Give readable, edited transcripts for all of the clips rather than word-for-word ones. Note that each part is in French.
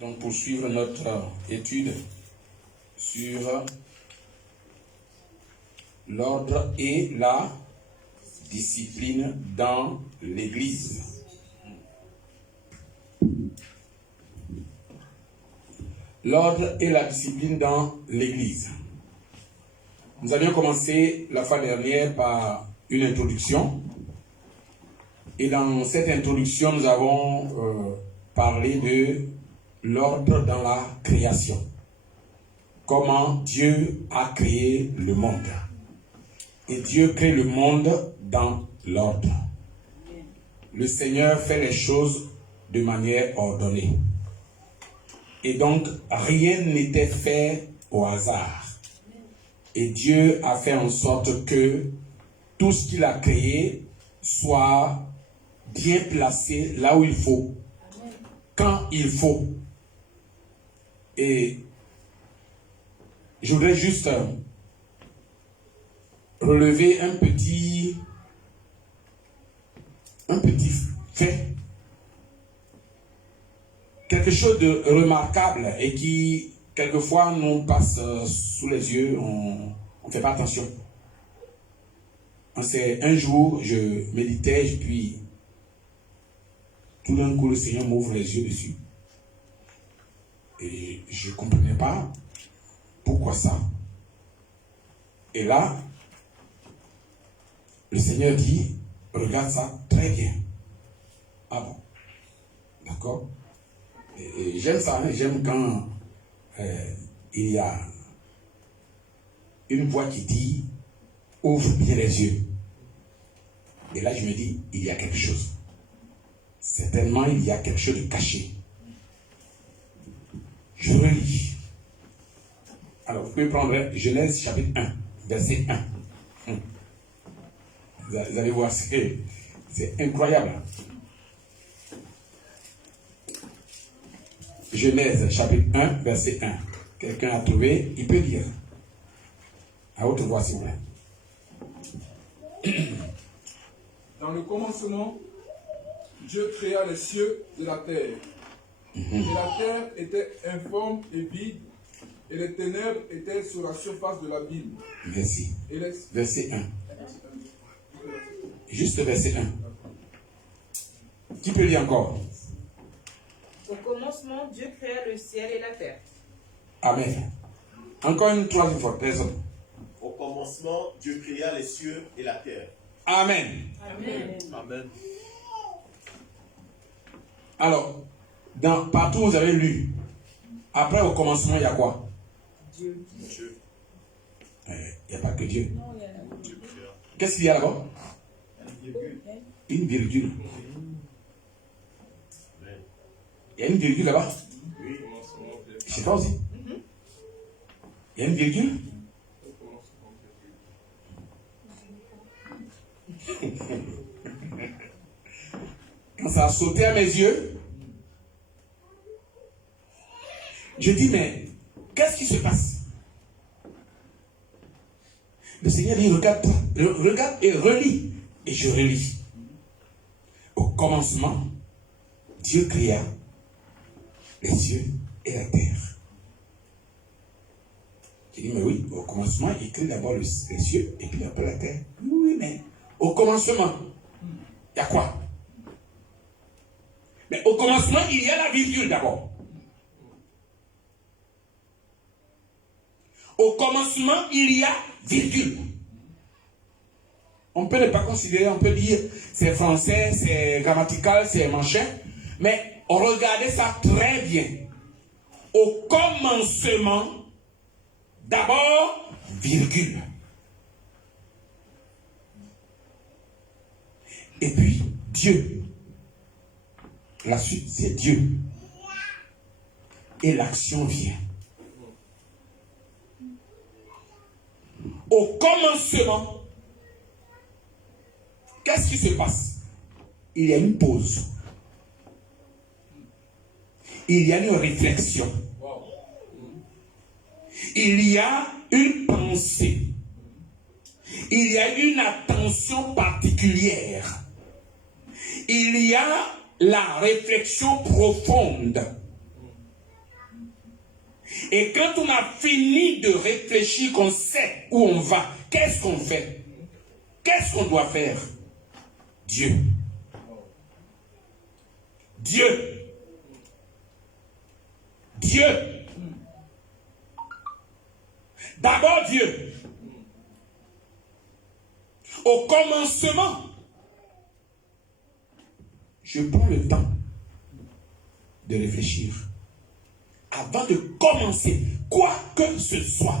Donc, poursuivre notre étude sur l'ordre et la discipline dans l'Église. L'ordre et la discipline dans l'Église. Nous avions commencé la fois dernière par une introduction. Et dans cette introduction, nous avons parlé de l'ordre dans la création. Comment Dieu a créé le monde. Et Dieu crée le monde dans l'ordre. Le Seigneur fait les choses de manière ordonnée. Et donc, rien n'était fait au hasard. Et Dieu a fait en sorte que tout ce qu'il a créé soit bien placé là où il faut, quand il faut. Et je voudrais juste relever un petit fait, quelque chose de remarquable et qui quelquefois nous passe sous les yeux, on ne fait pas attention. C'est un jour, je méditais, puis tout d'un coup le Seigneur m'ouvre les yeux dessus. Et je ne comprenais pas pourquoi ça. Et là, le Seigneur dit, regarde ça très bien. Ah bon, d'accord. Et j'aime ça, hein? J'aime quand il y a une voix qui dit, ouvre bien les yeux. Et là, je me dis, il y a quelque chose. Certainement, il y a quelque chose de caché. Je relis. Alors, vous pouvez prendre Genèse chapitre 1, verset 1. Vous allez voir, c'est incroyable. Genèse chapitre 1, verset 1. Quelqu'un a trouvé, il peut lire. À haute voix, s'il vous plaît. Dans le commencement, Dieu créa les cieux et la terre. Et la terre était informe et vide, et les ténèbres étaient sur la surface de l'abîme. Merci. Verset 1. Juste verset 1. Qui peut lire encore? Au commencement, Dieu créa le ciel et la terre. Amen. Encore une troisième fois, personne. Au commencement, Dieu créa les cieux et la terre. Amen. Amen. Amen. Alors, partout où vous avez lu, après au commencement, il y a quoi? Dieu. Il n'y a pas que Dieu. Non, il y a Dieu créa. Qu'est-ce qu'il y a là-bas? Une virgule. Il y a une virgule là-bas? Oui. Je sais pas aussi. Il y a une virgule? Quand ça a sauté à mes yeux, je dis, mais qu'est-ce qui se passe? Le Seigneur dit, regarde et relis. Et je relis. Au commencement, Dieu créa les cieux et la terre. Je dis, mais oui, au commencement, il crée d'abord les cieux et puis après la terre. Oui, mais au commencement, il y a quoi? Mais au commencement, il y a la virgule d'abord. Au commencement, il y a virgule. On peut ne pas considérer, on peut dire c'est français, c'est grammatical, c'est machin, mais regardez ça très bien. Au commencement, d'abord, virgule. Et puis, Dieu. La suite, c'est Dieu. Et l'action vient. Au commencement, qu'est-ce qui se passe? Il y a une pause. Il y a une réflexion. Il y a une pensée. Il y a une attention particulière. Il y a la réflexion profonde. Et quand on a fini de réfléchir, qu'on sait où on va, qu'est-ce qu'on fait? Qu'est-ce qu'on doit faire? Dieu. Dieu. Dieu. D'abord Dieu. Au commencement, je prends le temps de réfléchir avant de commencer quoi que ce soit.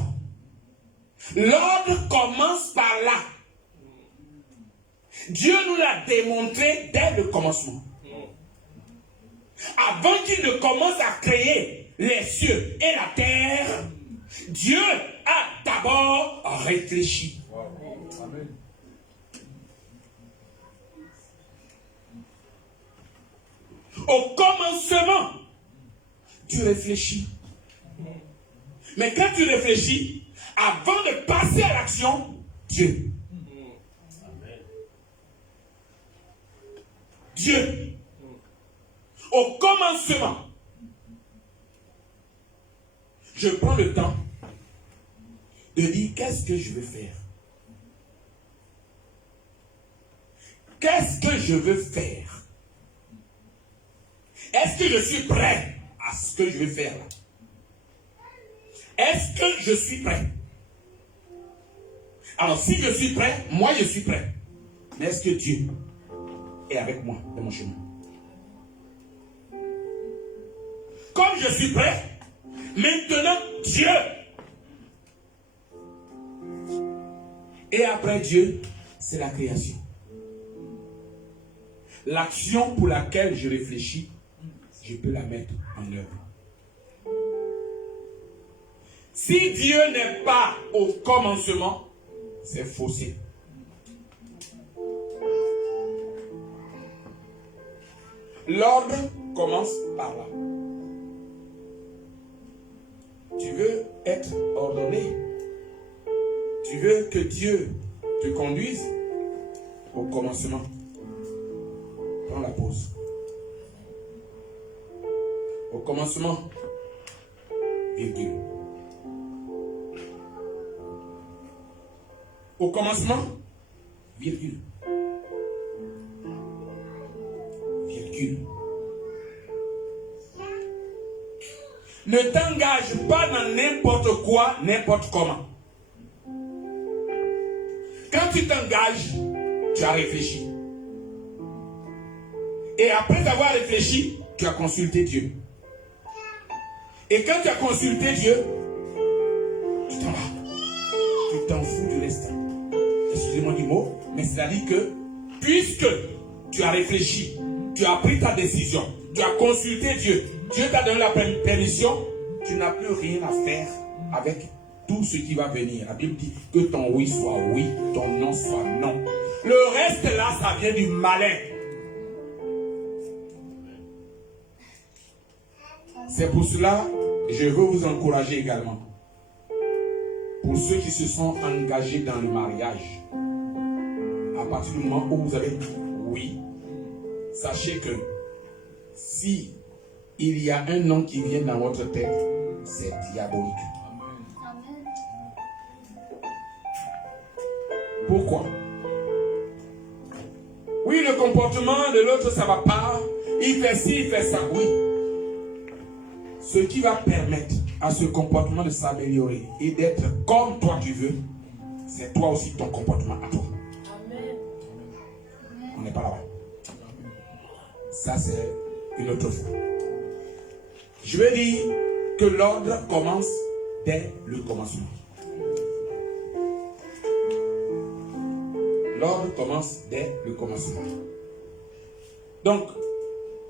L'ordre commence par là. Dieu nous l'a démontré dès le commencement. Avant qu'il ne commence à créer les cieux et la terre, Dieu a d'abord réfléchi. Amen. Au commencement, tu réfléchis. Mais quand tu réfléchis, avant de passer à l'action, Dieu. Dieu. Au commencement, je prends le temps de dire qu'est-ce que je veux faire. Qu'est-ce que je veux faire? Est-ce que je suis prêt à ce que je vais faire là? Est-ce que je suis prêt? Alors, si je suis prêt, moi je suis prêt. Mais est-ce que Dieu est avec moi dans mon chemin? Comme je suis prêt, maintenant Dieu. Et après Dieu, c'est la création. L'action pour laquelle je réfléchis, je peux la mettre en œuvre. Si Dieu n'est pas au commencement, c'est faussé. L'ordre commence par là. Tu veux être ordonné. Tu veux que Dieu te conduise au commencement. Prends la pause. Au commencement, virgule. Au commencement, virgule. Virgule. Ne t'engage pas dans n'importe quoi, n'importe comment. Quand tu t'engages, tu as réfléchi. Et après avoir réfléchi, tu as consulté Dieu. Et quand tu as consulté Dieu, tu t'en vas. Tu t'en fous du reste. Excusez-moi du mot, mais c'est-à-dire que, puisque tu as réfléchi, tu as pris ta décision, tu as consulté Dieu, Dieu t'a donné la permission, tu n'as plus rien à faire avec tout ce qui va venir. La Bible dit que ton oui soit oui, ton non soit non. Le reste là, ça vient du malin. C'est pour cela que je veux vous encourager également. Pour ceux qui se sont engagés dans le mariage, à partir du moment où vous avez dit oui, sachez que si il y a un nom qui vient dans votre tête, c'est diabolique. Amen. Pourquoi? Oui, le comportement de l'autre, ça ne va pas. Il fait ci, il fait ça, oui. Ce qui va permettre à ce comportement de s'améliorer et d'être comme toi tu veux, c'est toi aussi ton comportement à toi. Amen. On n'est pas là-bas. Ça, c'est une autre fois. Je veux dire que l'ordre commence dès le commencement. L'ordre commence dès le commencement. Donc,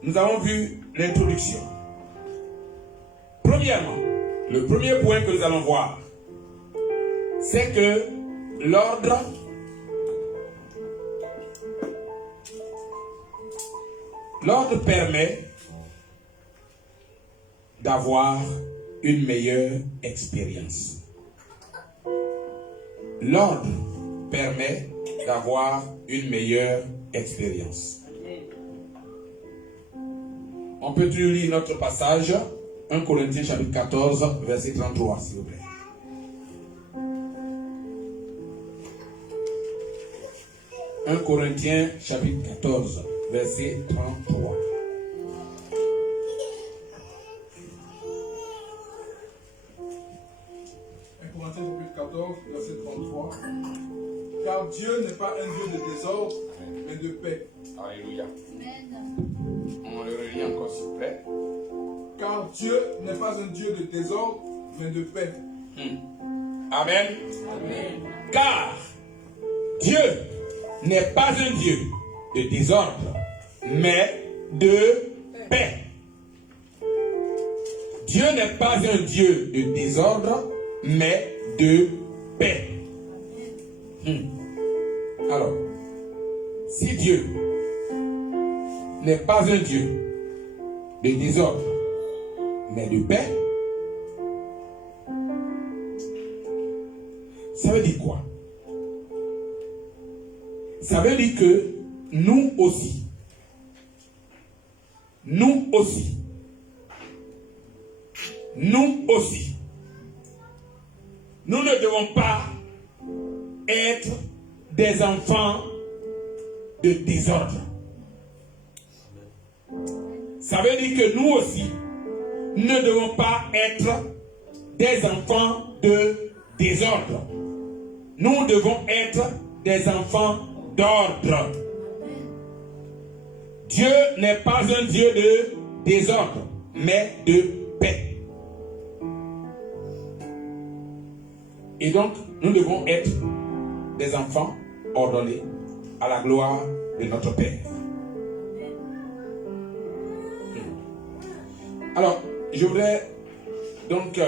nous avons vu l'introduction. Premièrement, le premier point que nous allons voir, c'est que l'ordre permet d'avoir une meilleure expérience. L'ordre permet d'avoir une meilleure expérience. On peut lire notre passage, 1 Corinthiens chapitre 14, verset 33, s'il vous plaît. « 1 Corinthiens chapitre 14, verset 33. » 1 Corinthiens chapitre 14, verset 33. Car Dieu n'est pas un Dieu de désordre, mais de paix. Alléluia. On le relit encore, s'il vous plaît. Car Dieu n'est pas un Dieu de désordre, mais de paix. Amen. Car Dieu n'est pas un Dieu de désordre, mais de paix. Dieu n'est pas un Dieu de désordre, mais de paix. Alors, si Dieu n'est pas un Dieu de désordre, mais de paix, ça veut dire quoi? Ça veut dire que nous aussi, nous ne devons pas être des enfants de désordre. Ça veut dire que nous aussi ne devons pas être des enfants de désordre. Nous devons être des enfants d'ordre. Dieu n'est pas un Dieu de désordre, mais de paix. Et donc, nous devons être des enfants ordonnés à la gloire de notre Père. Alors, je voudrais donc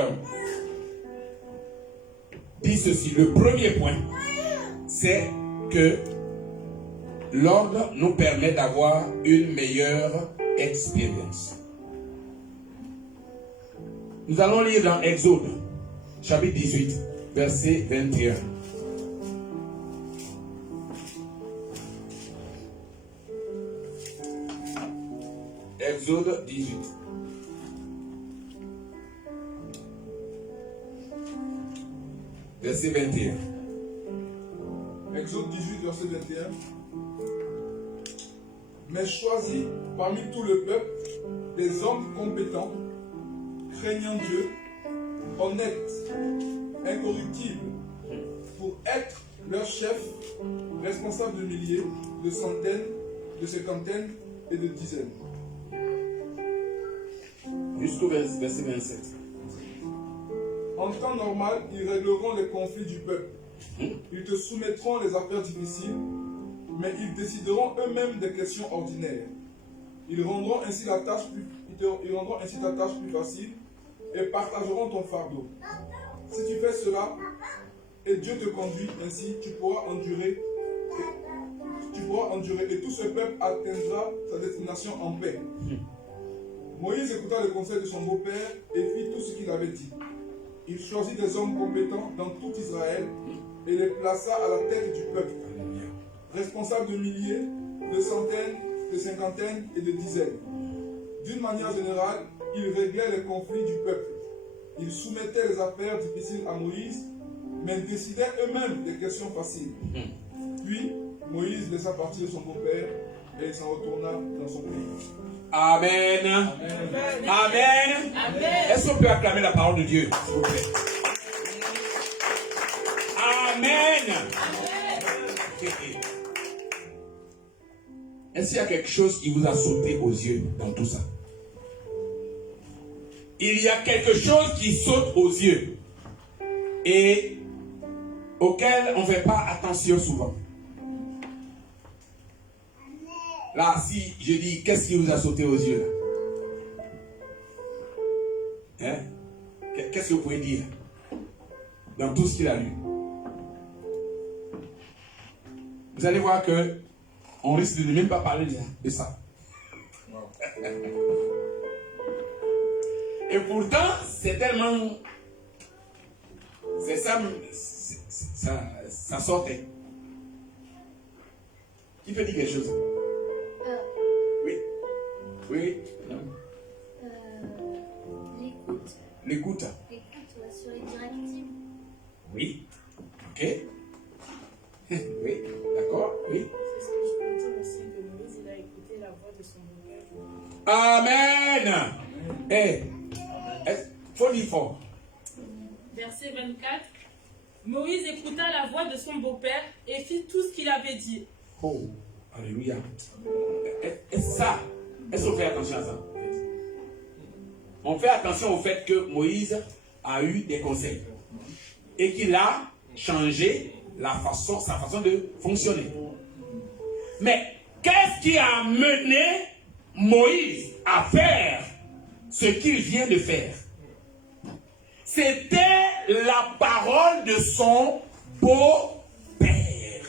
dire ceci. Le premier point, c'est que l'ordre nous permet d'avoir une meilleure expérience. Nous allons lire dans Exode, chapitre 18, verset 21. Exode 18. Verset 21. Exode 18, verset 21. Mais choisis parmi tout le peuple des hommes compétents, craignant Dieu, honnêtes, incorruptibles, pour être leur chef, responsable de milliers, de centaines, de cinquantaines et de dizaines. Jusqu'au verset 27. En temps normal, ils régleront les conflits du peuple. Ils te soumettront les affaires difficiles, mais ils décideront eux-mêmes des questions ordinaires. Ils rendront ainsi ta tâche plus facile et partageront ton fardeau. Si tu fais cela, et Dieu te conduit ainsi, tu pourras endurer et tout ce peuple atteindra sa destination en paix. Moïse écouta le conseil de son beau-père et fit tout ce qu'il avait dit. Il choisit des hommes compétents dans tout Israël et les plaça à la tête du peuple, responsables de milliers, de centaines, de cinquantaines et de dizaines. D'une manière générale, il réglait les conflits du peuple. Il soumettait les affaires difficiles à Moïse, mais décidait eux-mêmes des questions faciles. Puis, Moïse laissa partir son beau-père et il s'en retourna dans son pays. Amen. Amen. Est-ce qu'on peut acclamer la parole de Dieu, s'il vous plaît? Amen. Est-ce qu'il y a quelque chose qui vous a sauté aux yeux dans tout ça? Il y a quelque chose qui saute aux yeux et auquel on ne fait pas attention souvent. Là, si je dis, qu'est-ce qui vous a sauté aux yeux là? Hein? Qu'est-ce que vous pouvez dire dans tout ce qu'il a lu? Vous allez voir que on risque de ne même pas parler de ça. Et pourtant, c'est tellement... C'est ça, ça sortait. Qui peut dire quelque chose? Oui. Oui. Non. Les L'écoute. L'écoute, sur les directives. Oui. Ok. Oui. D'accord. Oui. Est-ce que je peux dire aussi que Moïse, il a écouté la voix de son beau-père? Amen. Faut dire fort. Verset 24. Moïse écouta la voix de son beau-père et fit tout ce qu'il avait dit. Oh, alléluia. Et ça, est-ce qu'on fait attention à ça? On fait attention au fait que Moïse a eu des conseils et qu'il a changé sa façon de fonctionner. Mais qu'est-ce qui a mené Moïse à faire ce qu'il vient de faire? C'était la parole de son beau-père.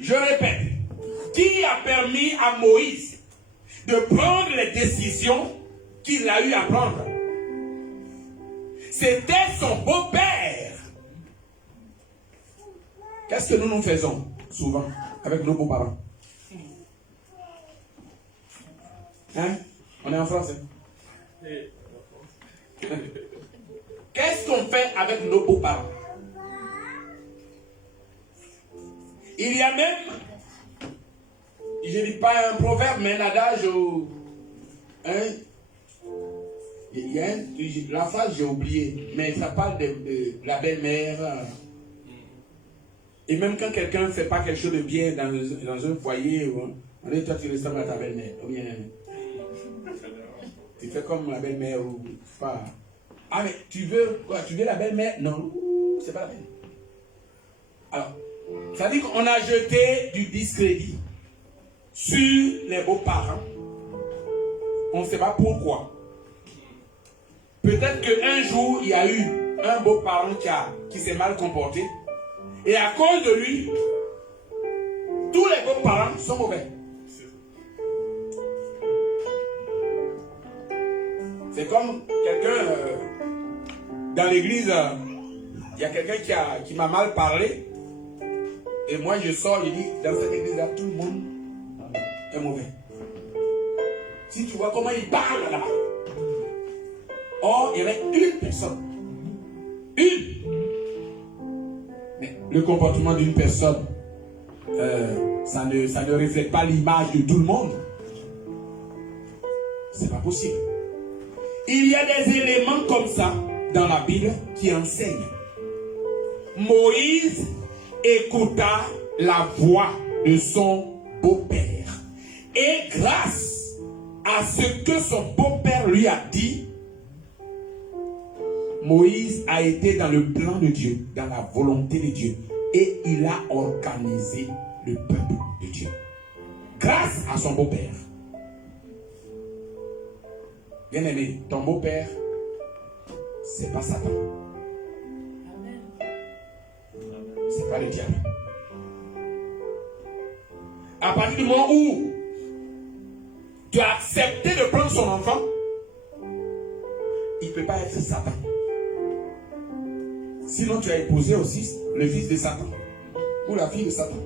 Je répète, qui a permis à Moïse de prendre les décisions qu'il a eu à prendre? C'était son beau-père. Qu'est-ce que nous faisons souvent avec nos beaux-parents? Hein? On est en France. Qu'est-ce qu'on fait avec nos beaux-parents? Il y a même, je ne dis pas un proverbe, mais un adage, il y a la phrase j'ai oublié, mais ça parle de la belle-mère. Et même quand quelqu'un ne fait pas quelque chose de bien dans un foyer, on dit toi tu ressembles à ta belle-mère. Ou bien, tu fais comme la belle-mère ou pas. Ah mais tu veux quoi? Tu veux la belle-mère? Non, c'est pas la peine. Alors, ça dit qu'on a jeté du discrédit sur les beaux-parents. On ne sait pas pourquoi. Peut-être qu'un jour, il y a eu un beau-parent qui s'est mal comporté. Et à cause de lui, tous les beaux-parents sont mauvais. C'est comme quelqu'un dans l'église, il y a quelqu'un qui m'a mal parlé. Et moi je sors, je dis, dans cette église-là, tout le monde est mauvais. Si tu vois comment il parle là-bas. Or, il y avait une personne. Une. Mais le comportement d'une personne, ça ne reflète pas l'image de tout le monde. C'est pas possible. Il y a des éléments comme ça dans la Bible qui enseignent. Moïse écouta la voix de son beau-père. Et grâce à ce que son beau-père lui a dit, Moïse a été dans le plan de Dieu, dans la volonté de Dieu. Et il a organisé le peuple de Dieu. Grâce à son beau-père. Bien-aimé, ton beau-père, c'est pas Satan. C'est pas le diable. À partir du moment où tu as accepté de prendre son enfant, il ne peut pas être Satan. Sinon, tu as épousé aussi le fils de Satan ou la fille de Satan.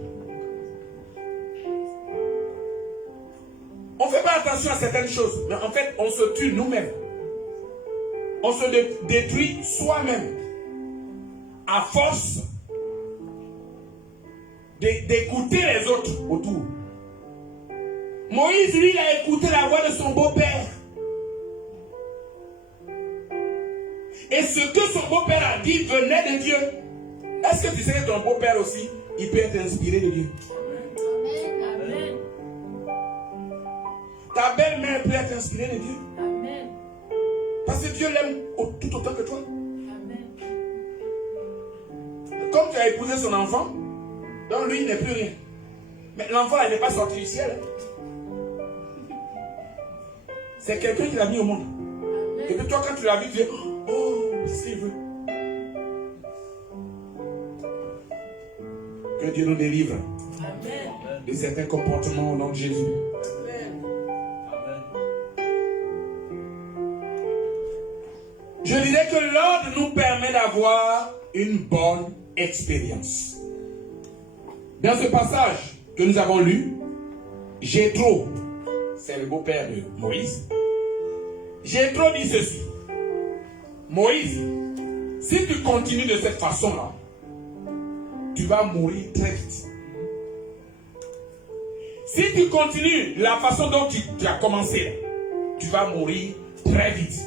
On ne fait pas attention à certaines choses, mais en fait, on se tue nous-mêmes. On se détruit soi-même à force d'écouter les autres autour. Moïse, lui, il a écouté la voix de son beau-père. Et ce que son beau-père a dit venait de Dieu. Est-ce que tu sais que ton beau-père aussi, il peut être inspiré de Dieu? Amen. Ta belle-mère peut être inspirée de Dieu. Amen. Parce que Dieu l'aime tout autant que toi. Amen. Comme tu as épousé son enfant, donc lui, il n'est plus rien. Mais l'enfant, il n'est pas sorti du ciel. C'est quelqu'un qui l'a mis au monde. Et puis toi, quand tu l'as vu, tu dis, oh, c'est ce qu'il veut. Que Dieu nous délivre de certains comportements au nom de Jésus. Je disais que l'ordre nous permet d'avoir une bonne expérience. Dans ce passage que nous avons lu, Jéthro, c'est le beau-père de Moïse, j'ai trop dit ceci. Moïse, si tu continues de cette façon-là, tu vas mourir très vite. Si tu continues de la façon dont tu as commencé, là, tu vas mourir très vite.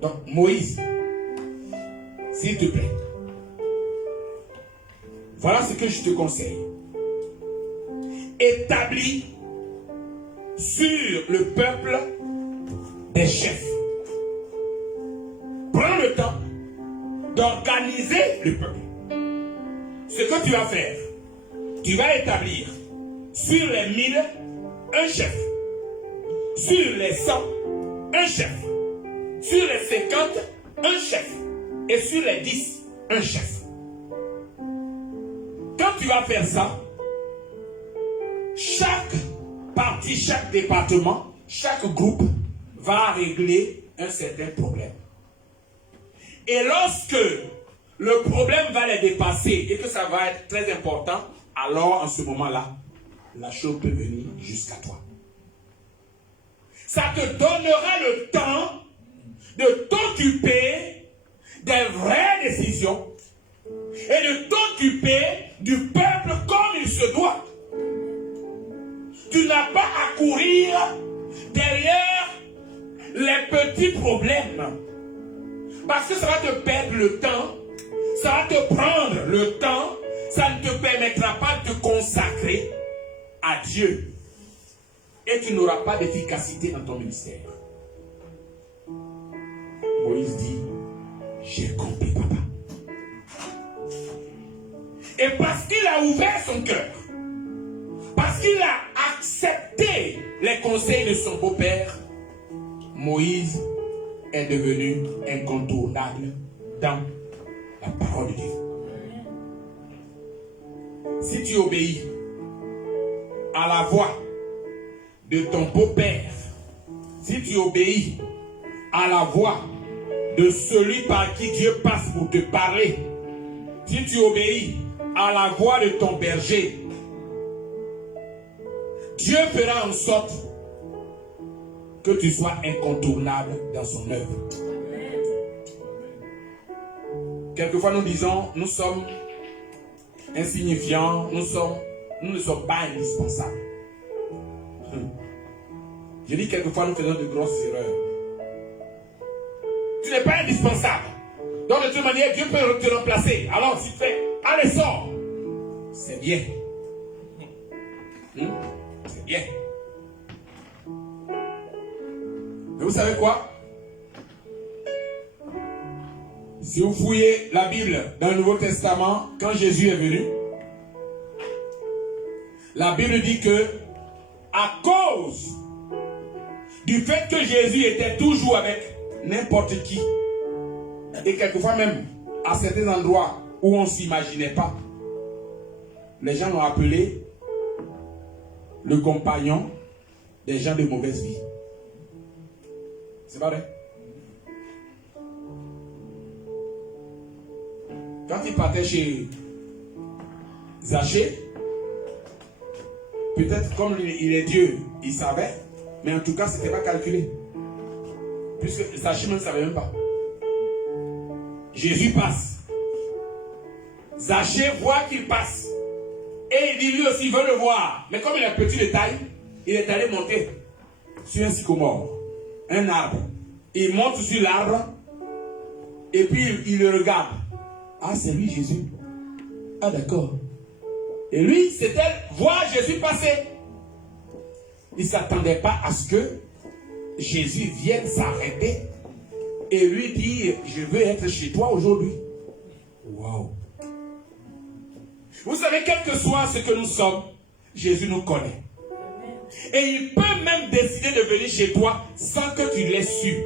Donc, Moïse, s'il te plaît, voilà ce que je te conseille. Établis sur le peuple des chefs. Prends le temps d'organiser le peuple. Ce que tu vas faire, tu vas établir sur les 1000 un chef, sur les 100 un chef, sur les 50 un chef et sur les 10 un chef. Quand tu vas faire ça, chaque partie, chaque département, chaque groupe va régler un certain problème. Et lorsque le problème va les dépasser et que ça va être très important, alors en ce moment-là, la chose peut venir jusqu'à toi. Ça te donnera le temps de t'occuper des vraies décisions et de t'occuper du peuple comme il se doit. Tu n'as pas à courir derrière les petits problèmes. Parce que ça va te perdre le temps, ça va te prendre le temps, ça ne te permettra pas de te consacrer à Dieu. Et tu n'auras pas d'efficacité dans ton ministère. Moïse dit, j'ai compris, papa. Et parce qu'il a ouvert son cœur, parce qu'il a accepté les conseils de son beau-père, Moïse est devenu incontournable dans la parole de Dieu. Si tu obéis à la voix de ton beau-père, si tu obéis à la voix de celui par qui Dieu passe pour te parler, si tu obéis à la voix de ton berger, Dieu fera en sorte que tu sois incontournable dans son œuvre. Quelquefois nous disons, nous sommes insignifiants, nous ne sommes pas indispensables. Je dis quelquefois nous faisons de grosses erreurs. Tu n'es pas indispensable. Donc de toute manière, Dieu peut te remplacer. Alors si tu fais, allez sors. C'est bien. C'est bien. Mais vous savez quoi? Si vous fouillez la Bible dans le Nouveau Testament, quand Jésus est venu, la Bible dit que à cause du fait que Jésus était toujours avec n'importe qui, et quelquefois même à certains endroits où on ne s'imaginait pas, les gens l'ont appelé le compagnon des gens de mauvaise vie. C'est pas vrai? Quand il partait chez Zachée, peut-être comme il est Dieu, il savait, mais en tout cas, ce n'était pas calculé. Puisque Zachée ne savait même pas. Jésus passe. Zachée voit qu'il passe. Et il dit lui aussi, il veut le voir. Mais comme il est petit de taille, il est allé monter sur un sycomore, un arbre. Il monte sur l'arbre et puis il le regarde. Ah, c'est lui Jésus. Ah, d'accord. Et lui, c'était voir Jésus passer. Il ne s'attendait pas à ce que Jésus vienne s'arrêter et lui dire, je veux être chez toi aujourd'hui. Waouh. Vous savez, quel que soit ce que nous sommes, Jésus nous connaît. Et il peut même décider de venir chez toi sans que tu l'aies su.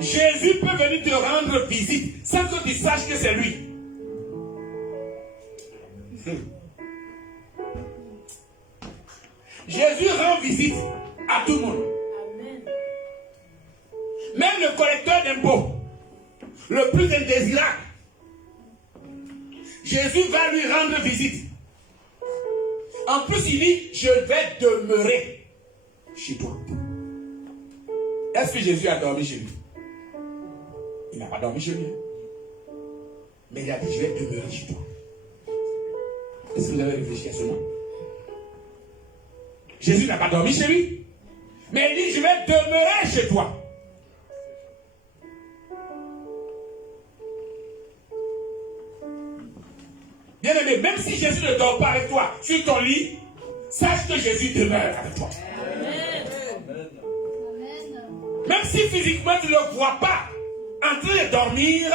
Jésus peut venir te rendre visite sans que tu saches que c'est lui. Jésus rend visite à tout le monde. Même le collecteur d'impôts, le plus indésirable, Jésus va lui rendre visite. En plus, il dit, je vais demeurer Est-ce que Jésus a dormi chez lui? Il n'a pas dormi chez lui. Mais il a dit, je vais demeurer chez toi. Est-ce que vous avez réfléchi à cela? Jésus n'a pas dormi chez lui. Mais il dit, je vais demeurer chez toi. Bien aimé, même si Jésus ne dort pas avec toi sur ton lit, sache que Jésus demeure avec toi. Amen. Même si physiquement tu ne le vois pas en train de dormir,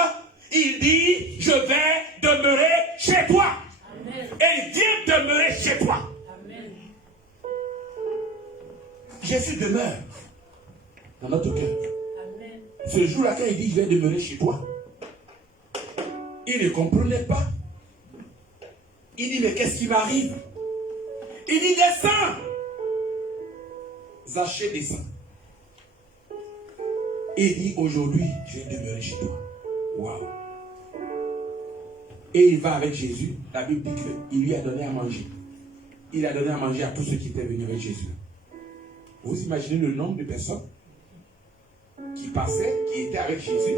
il dit, je vais demeurer chez toi. Amen. Et il vient demeurer chez toi. Amen. Jésus demeure dans notre cœur. Amen. Ce jour-là, quand il dit, je vais demeurer chez toi, il ne comprenait pas. Il dit, mais qu'est-ce qui m'arrive? Il dit, descends. Zachée descend. Il dit, aujourd'hui, je vais demeurer chez toi. Waouh. Et il va avec Jésus. La Bible dit qu'il lui a donné à manger. Il a donné à manger à tous ceux qui étaient venus avec Jésus. Vous imaginez le nombre de personnes qui passaient, qui étaient avec Jésus?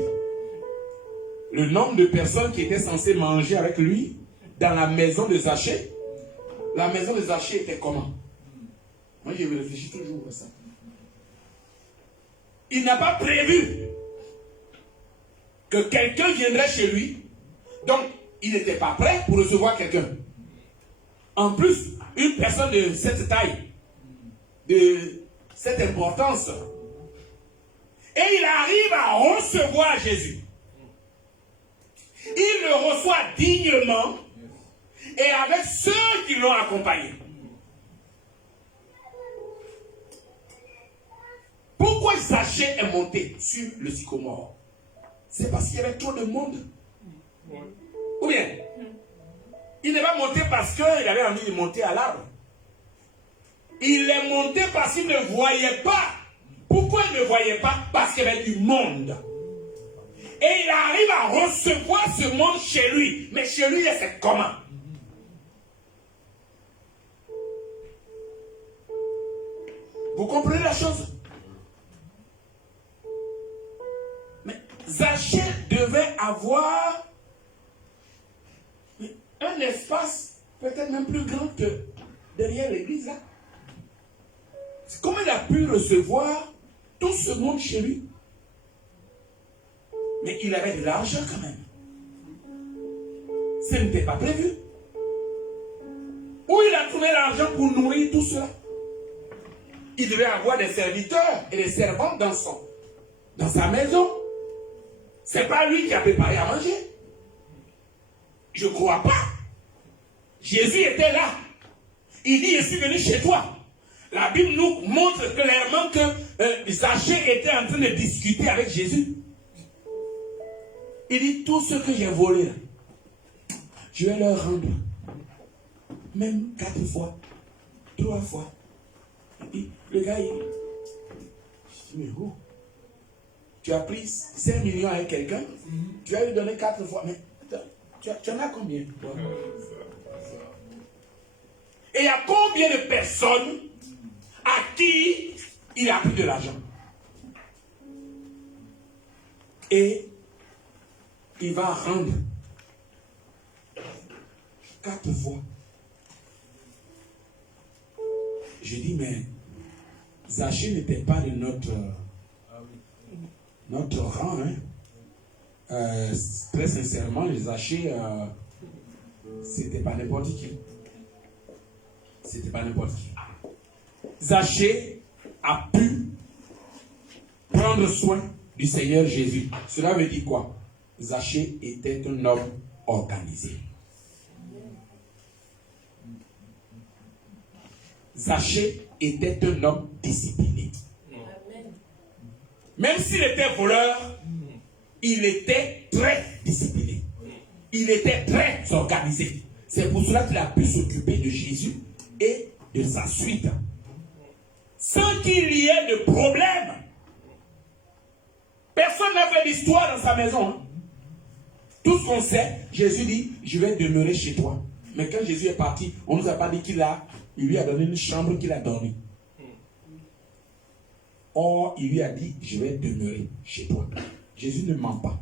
Le nombre de personnes qui étaient censées manger avec lui dans la maison de Zachée. La maison de Zachée était comment? Moi, je réfléchis toujours à ça. Il n'a pas prévu que quelqu'un viendrait chez lui. Donc, il n'était pas prêt pour recevoir quelqu'un. En plus, une personne de cette taille, de cette importance, et il arrive à recevoir Jésus. Il le reçoit dignement et avec ceux qui l'ont accompagné. Pourquoi Zachée est monté sur le sycomore? C'est parce qu'il y avait trop de monde. Ou bien, il n'est pas monté parce qu'il avait envie de monter à l'arbre. Il est monté parce qu'il ne voyait pas. Pourquoi il ne voyait pas? Parce qu'il y avait du monde. Et il arrive à recevoir ce monde chez lui. Mais chez lui, c'est comment? Vous comprenez la chose? Mais Zachée devait avoir un espace peut-être même plus grand que derrière l'église là. Comment il a pu recevoir tout ce monde chez lui? Mais il avait de l'argent quand même. Ce n'était pas prévu. Où il a trouvé l'argent pour nourrir tout cela? Il devait avoir des serviteurs et des servantes dans sa maison. C'est pas lui qui a préparé à manger. Je ne crois pas. Jésus était là. Il dit, je suis venu chez toi. La Bible nous montre clairement que Zachée était en train de discuter avec Jésus. Il dit, tout ce que j'ai volé, là, je vais leur rendre. Même 4 fois, 3 fois. Et le gars, il dit, mais oh, tu as pris 5 millions avec quelqu'un, tu vas lui donner 4 fois. Mais tu en as combien? Et il y a combien de personnes à qui il a pris de l'argent? Et il va rendre 4 fois. Je dis, mais Zachée n'était pas de notre rang. Hein? Très sincèrement, les Zachée, c'était pas n'importe qui. C'était pas n'importe qui. Zachée a pu prendre soin du Seigneur Jésus. Cela veut dire quoi? Zachée était un homme organisé. Zachée était un homme discipliné. Même s'il était voleur, il était très discipliné. Il était très organisé. C'est pour cela qu'il a pu s'occuper de Jésus et de sa suite. Sans qu'il y ait de problème. Personne n'a fait d'histoire dans sa maison. Hein? Tout ce qu'on sait, Jésus dit, je vais demeurer chez toi. Mais quand Jésus est parti, on ne nous a pas dit il lui a donné une chambre qu'il a dormi. Or, il lui a dit, je vais demeurer chez toi. Jésus ne ment pas.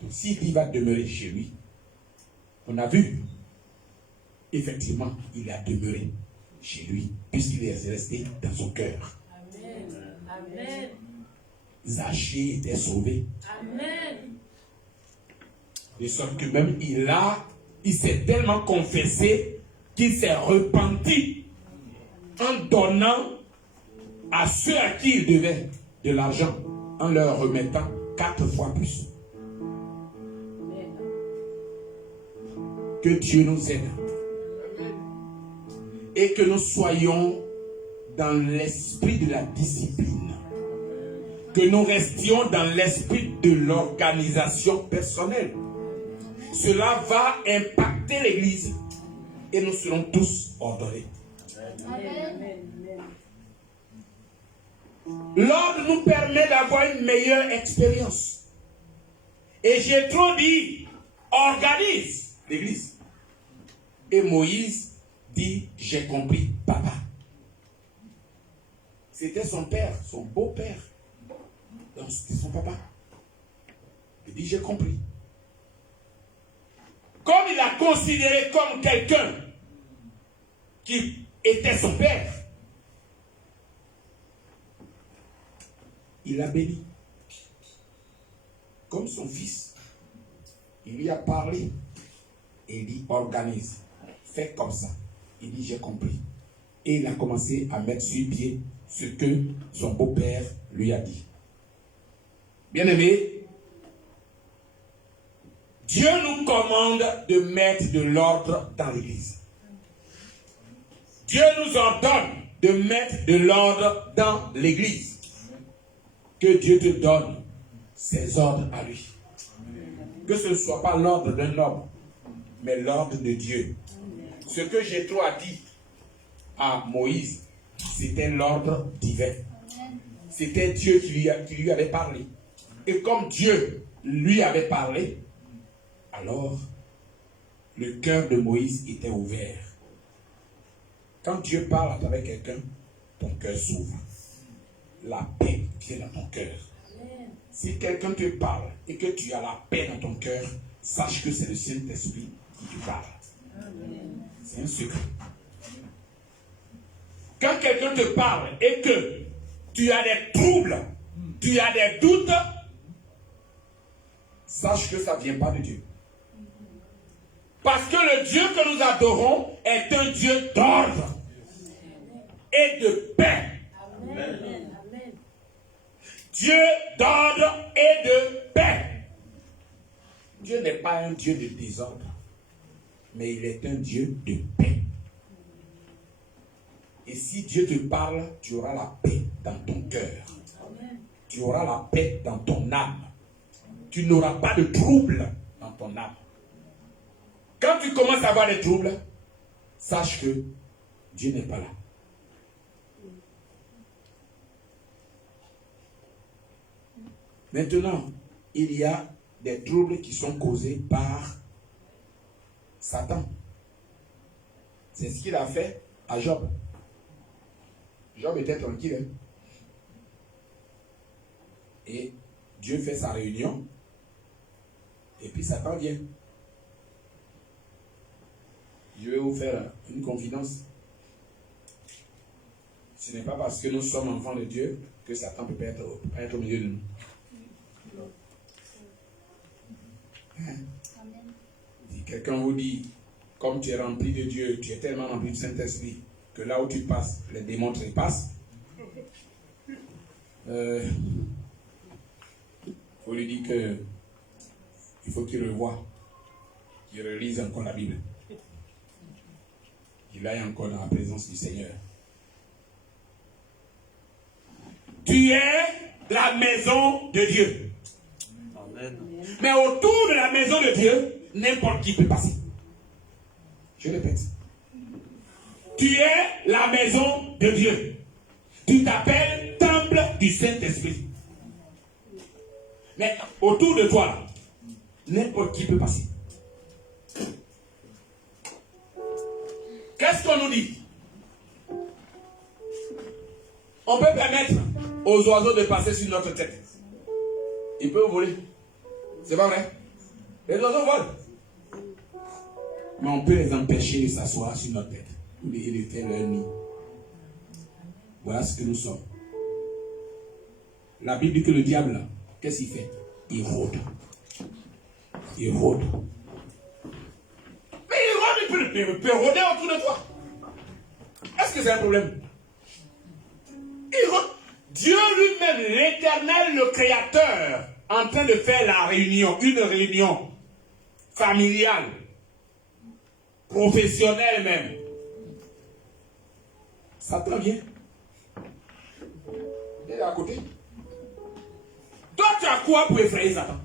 Donc, s'il dit, il va demeurer chez lui, on a vu, effectivement, il a demeuré chez lui, puisqu'il est resté dans son cœur. Amen. Amen. Zachée était sauvé. Amen. De sorte que même il s'est tellement confessé qu'il s'est repenti en donnant à ceux à qui il devait de l'argent, en leur remettant 4 fois plus. Que Dieu nous aide et que nous soyons dans l'esprit de la discipline, que nous restions dans l'esprit de l'organisation personnelle. Cela va impacter l'Église et nous serons tous ordonnés. L'ordre nous permet d'avoir une meilleure expérience. Et Jéthro dit, organise l'Église. Et Moïse dit, j'ai compris, papa. C'était son père, son beau-père. Donc c'était son papa. Il dit, j'ai compris. Comme il a considéré comme quelqu'un qui était son père, il l'a béni. Comme son fils, il lui a parlé et il dit, organise, fais comme ça. Il dit, j'ai compris. Et il a commencé à mettre sur pied ce que son beau-père lui a dit. Bien-aimés, Dieu nous commande de mettre de l'ordre dans l'Église. Dieu nous ordonne de mettre de l'ordre dans l'Église. Que Dieu te donne ses ordres à lui. Que ce ne soit pas l'ordre d'un homme, mais l'ordre de Dieu. Ce que Jéthro a dit à Moïse, c'était l'ordre divin. C'était Dieu qui lui avait parlé. Et comme Dieu lui avait parlé, alors le cœur de Moïse était ouvert. Quand Dieu parle à travers quelqu'un, ton cœur s'ouvre. La paix vient dans ton cœur. Si quelqu'un te parle et que tu as la paix dans ton cœur, sache que c'est le Saint-Esprit qui te parle. C'est un secret. Quand quelqu'un te parle et que tu as des troubles, tu as des doutes, sache que ça ne vient pas de Dieu. Parce que le Dieu que nous adorons est un Dieu d'ordre et de paix. Amen. Dieu d'ordre et de paix. Dieu n'est pas un Dieu de désordre, mais il est un Dieu de paix. Et si Dieu te parle, tu auras la paix dans ton cœur. Tu auras la paix dans ton âme. Tu n'auras pas de trouble dans ton âme. Quand tu commences à avoir des troubles, sache que Dieu n'est pas là. Maintenant, il y a des troubles qui sont causés par Satan. C'est ce qu'il a fait à Job. Job était tranquille. Hein? Et Dieu fait sa réunion. Et puis Satan vient. Je vais vous faire une confidence. Ce n'est pas parce que nous sommes enfants de Dieu que Satan peut être au milieu de nous. Hein? Si quelqu'un vous dit, comme tu es rempli de Dieu, tu es tellement rempli du Saint-Esprit, que là où tu passes, les démons trépassent, il faut lui dire que il faut qu'il revoie, qu'il relise encore la Bible, qu'il aille encore dans la présence du Seigneur. Tu es la maison de Dieu. Amen. Mais autour de la maison de Dieu, n'importe qui peut passer. Je répète. Tu es la maison de Dieu. Tu t'appelles temple du Saint-Esprit. Mais autour de toi, n'importe qui peut passer. Qu'est-ce qu'on nous dit? On peut permettre aux oiseaux de passer sur notre tête. Ils peuvent voler. C'est pas vrai? Les oiseaux volent. Mais on peut les empêcher de s'asseoir sur notre tête. Ou de faire leur nid. Voilà ce que nous sommes. La Bible dit que le diable, qu'est-ce qu'il fait? Il rôde. Il rôde. Mais il rôde, il peut rôder autour de toi. Est-ce que c'est un problème? Il rôde. Dieu lui-même, l'Éternel, le Créateur, en train de faire la réunion, une réunion familiale, professionnelle même. Satan vient. Il est à côté. Toi, tu as quoi pour effrayer Satan?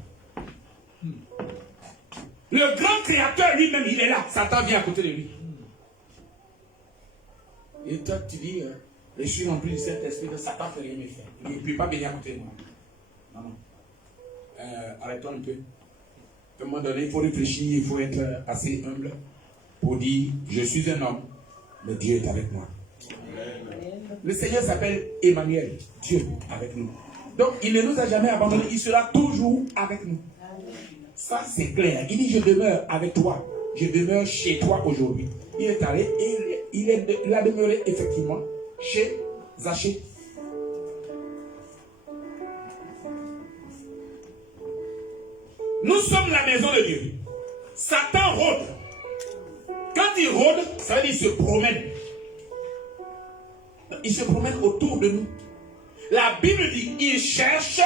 Le grand créateur lui-même, il est là. Satan vient à côté de lui. Et toi, tu dis, je suis rempli du Saint-Esprit, de Satan ne peut rien me faire. Il ne peut pas venir à côté de moi. Non, non. Arrêtons un peu. À un moment donné, il faut réfléchir, il faut être assez humble pour dire, je suis un homme, mais Dieu est avec moi. Le Seigneur s'appelle Emmanuel, Dieu avec nous. Donc, il ne nous a jamais abandonnés, il sera toujours avec nous. Ça, c'est clair. Il dit, je demeure avec toi, je demeure chez toi aujourd'hui. Il est allé et il a demeuré effectivement chez Zachée. Nous sommes la maison de Dieu. Satan rôde. Quand il rôde, ça veut dire qu'il se promène. Il se promène autour de nous. La Bible dit, il cherche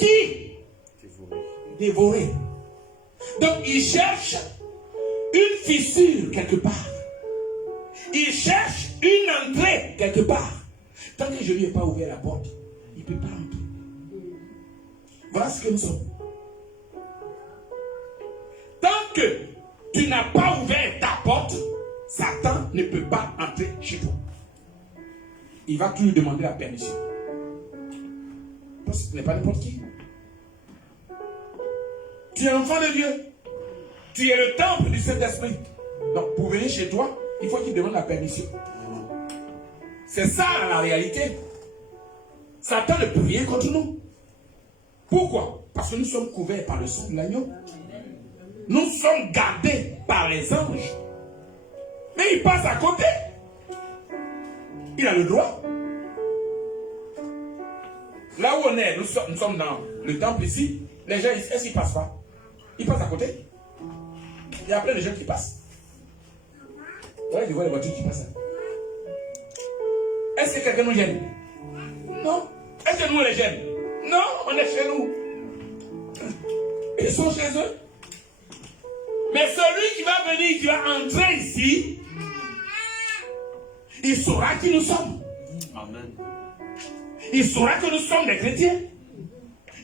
qui? Dévorer. Donc il cherche une fissure quelque part. Il cherche une entrée quelque part. Tant que je ne lui ai pas ouvert la porte, il ne peut pas entrer. Voilà ce que nous sommes. Tant que tu n'as pas ouvert ta porte, Satan ne peut pas entrer chez toi. Il va toujours demander la permission. Parce que ce n'est pas n'importe qui. Tu es enfant de Dieu. Tu es le temple du Saint-Esprit. Donc pour venir chez toi, il faut qu'il demande la permission. C'est ça la réalité. Satan ne peut rien contre nous. Pourquoi? Parce que nous sommes couverts par le sang de l'agneau. Nous sommes gardés par les anges. Mais il passe à côté. Il a le droit. Là où on est, nous sommes dans le temple ici. Les gens, est-ce qu'ils passent pas? Ils passent à côté. Il y a plein de gens qui passent. Ouais, je vois les voitures qui passent. Est-ce que quelqu'un nous gêne? Non. Est-ce que nous les gêne? Non, on est chez nous. Ils sont chez eux. Mais celui qui va venir, qui va entrer ici, il saura qui nous sommes. Amen. Il saura que nous sommes des chrétiens.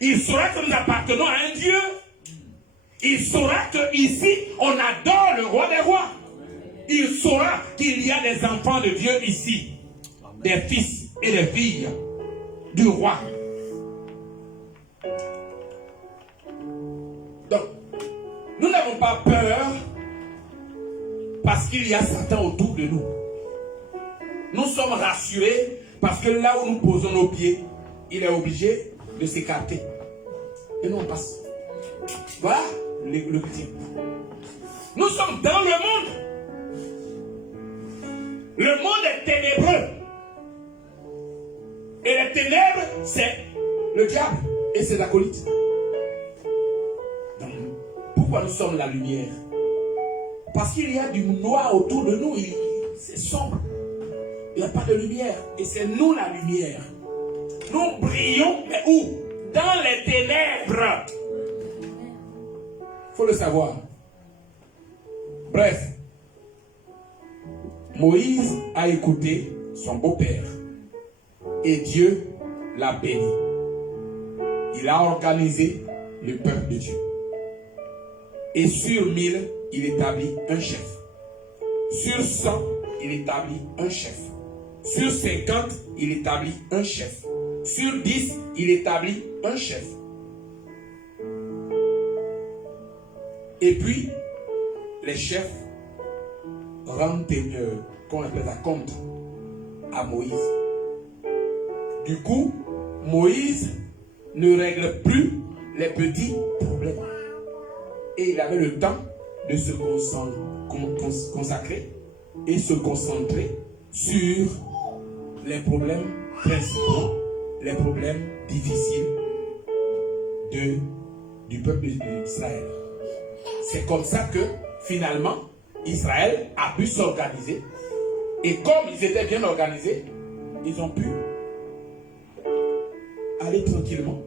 Il saura que nous appartenons à un Dieu. Il saura qu'ici, on adore le roi des rois. Il saura qu'il y a des enfants de Dieu ici. Des fils et des filles du roi. Donc, nous n'avons pas peur parce qu'il y a Satan autour de nous. Nous sommes rassurés parce que là où nous posons nos pieds, il est obligé de s'écarter. Et nous on passe. Voilà le chrétien. Nous sommes dans le monde. Le monde est ténébreux. Et les ténèbres, c'est le diable et ses acolytes. Donc, pourquoi nous sommes la lumière? Parce qu'il y a du noir autour de nous. C'est sombre. Il n'y a pas de lumière. Et c'est nous la lumière. Nous brillons, mais où? Dans les ténèbres. Il faut le savoir. Bref. Moïse a écouté son beau-père. Et Dieu l'a béni. Il a organisé le peuple de Dieu. Et sur 1000, il établit un chef. Sur 100, il établit un chef. Sur 50, il établit un chef. Sur 10, il établit un chef. Et puis, les chefs rendent compte à Moïse. Du coup, Moïse ne règle plus les petits problèmes. Et il avait le temps de se consacrer et se concentrer sur les problèmes principaux, les problèmes difficiles du peuple d'Israël. C'est comme ça que finalement Israël a pu s'organiser, et comme ils étaient bien organisés, ils ont pu aller tranquillement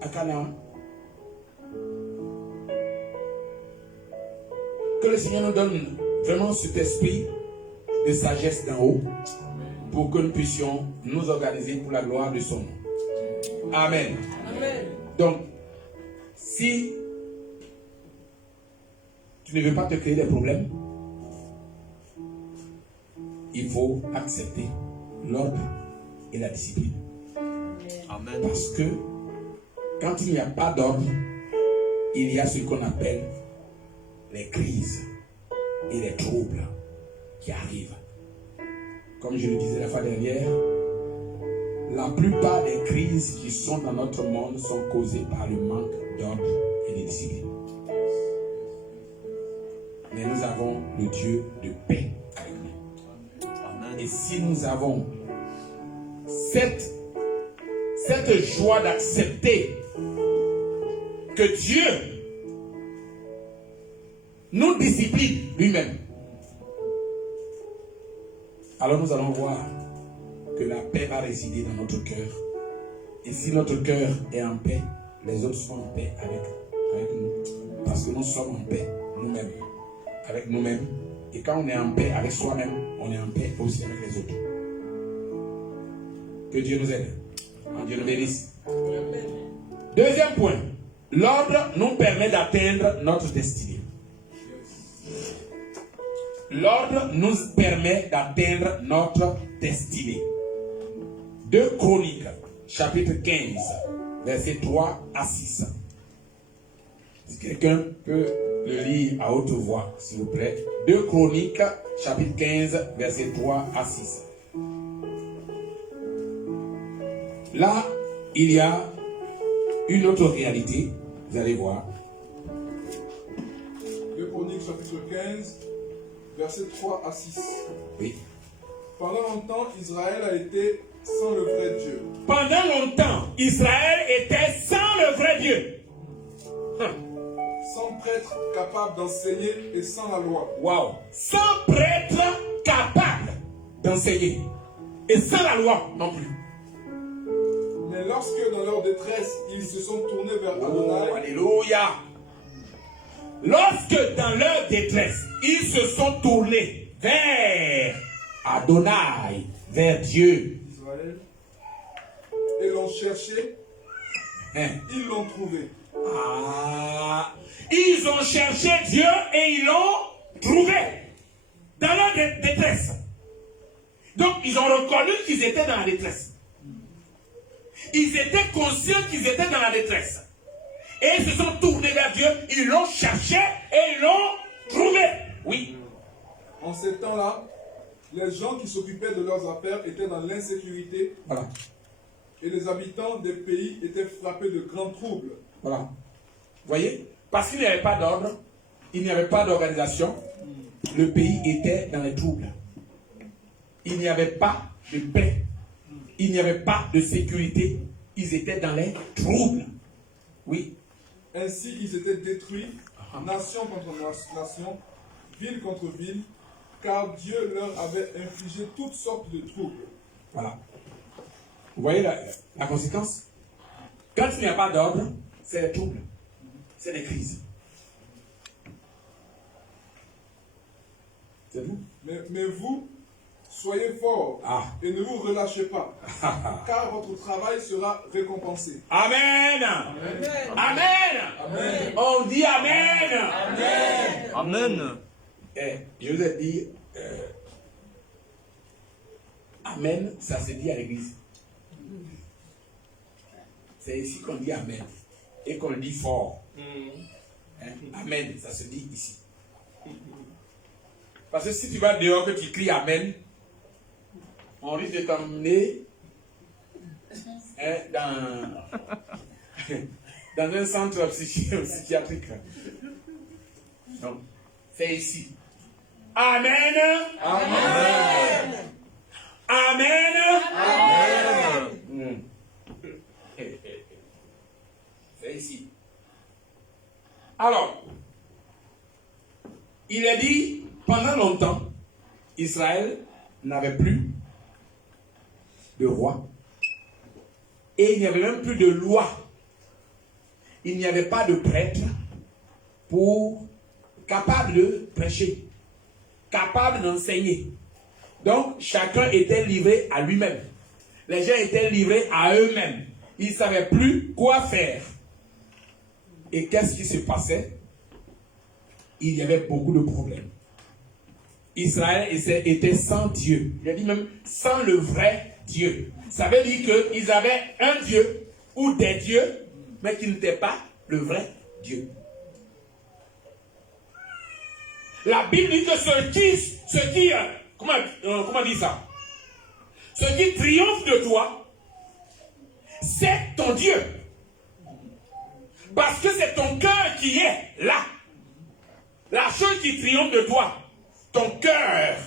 à Canaan. Que le Seigneur nous donne vraiment cet esprit de sagesse d'en haut pour que nous puissions nous organiser pour la gloire de son nom. Amen. Amen. Donc, si tu ne veux pas te créer des problèmes, il faut accepter l'ordre et la discipline. Amen. Parce que quand il n'y a pas d'ordre, il y a ce qu'on appelle les crises et les troubles qui arrivent. Comme je le disais la fois dernière, la plupart des crises qui sont dans notre monde sont causées par le manque d'ordre et de discipline. Mais nous avons le Dieu de paix avec nous. Amen. Et si nous avons cette joie d'accepter que Dieu nous discipline lui-même, alors nous allons voir que la paix va résider dans notre cœur. Et si notre cœur est en paix, les autres sont en paix avec nous. Parce que nous sommes en paix nous-mêmes, avec nous-mêmes. Et quand on est en paix avec soi-même, on est en paix aussi avec les autres. Que Dieu nous aide. Que Dieu nous bénisse. Deuxième point. L'ordre nous permet d'atteindre notre destinée. L'ordre nous permet d'atteindre notre destinée. 2 Chroniques, chapitre 15, versets 3 à 6. Si quelqu'un peut le lire à haute voix, s'il vous plaît. 2 Chroniques, chapitre 15, versets 3 à 6. Là, il y a une autre réalité, vous allez voir. 2 Chroniques, chapitre 15, versets 3 à 6. Oui. Pendant longtemps, Israël a été sans le vrai Dieu. Pendant longtemps, Israël était sans le vrai Dieu. Sans prêtre capable d'enseigner et sans la loi. Wow. Sans prêtre capable d'enseigner. Et sans la loi non plus. Mais lorsque dans leur détresse, ils se sont tournés vers Adonai, Oh, alléluia. Lorsque dans leur détresse, ils se sont tournés vers Adonai, vers Dieu, Israël, et l'ont cherché, hein. ils l'ont trouvé. Ils ont cherché Dieu et ils l'ont trouvé dans leur détresse. Donc ils ont reconnu qu'ils étaient dans la détresse. Ils étaient conscients qu'ils étaient dans la détresse. Et ils se sont tournés vers Dieu, ils l'ont cherché et ils l'ont trouvé. Oui. En ces temps-là, les gens qui s'occupaient de leurs affaires étaient dans l'insécurité. Voilà. Et les habitants des pays étaient frappés de grands troubles. Voilà. Vous voyez? Parce qu'il n'y avait pas d'ordre, il n'y avait pas d'organisation, le pays était dans les troubles. Il n'y avait pas de paix. Il n'y avait pas de sécurité. Ils étaient dans les troubles. Oui. Ainsi, ils étaient détruits, nation contre nation, ville contre ville, car Dieu leur avait infligé toutes sortes de troubles. Voilà. Vous voyez la conséquence? Quand il n'y a pas d'ordre, c'est les troubles. C'est les crises. C'est tout. Mais vous, soyez forts et ne vous relâchez pas, car votre travail sera récompensé. Amen. Amen. Amen. Amen. On dit Amen. Amen. Amen. Je vous ai dit, Amen, ça se dit à l'église. C'est ici qu'on dit Amen. Et qu'on le dit fort. Hein? Amen, ça se dit ici. Parce que si tu vas dehors que tu cries Amen, on risque de t'emmener hein, dans un centre psychiatrique. Donc, c'est ici. Amen. Amen. Amen. Amen. C'est ici. Alors, il est dit, pendant longtemps, Israël n'avait plus de roi. Et il n'y avait même plus de loi. Il n'y avait pas de prêtre capable de prêcher, capable d'enseigner. Donc, chacun était livré à lui-même. Les gens étaient livrés à eux-mêmes. Ils ne savaient plus quoi faire. Et qu'est-ce qui se passait? Il y avait beaucoup de problèmes. Israël était sans Dieu. Il a dit même sans le vrai Dieu. Ça veut dire qu'ils avaient un Dieu ou des dieux, mais qui n'étaient pas le vrai Dieu. La Bible dit que comment dit ça? Ce qui triomphe de toi, c'est ton Dieu. Parce que c'est ton cœur qui est là. La chose qui triomphe de toi, ton cœur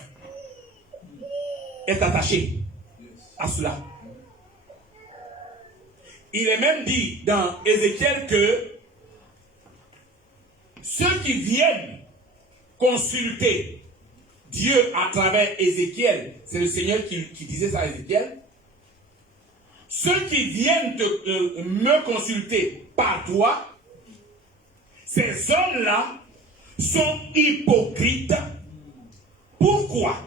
est attaché à cela. Il est même dit dans Ézéchiel que ceux qui viennent consulter Dieu à travers Ézéchiel, c'est le Seigneur qui disait ça à Ézéchiel, ceux qui viennent me consulter par toi, ces hommes-là sont hypocrites. Pourquoi?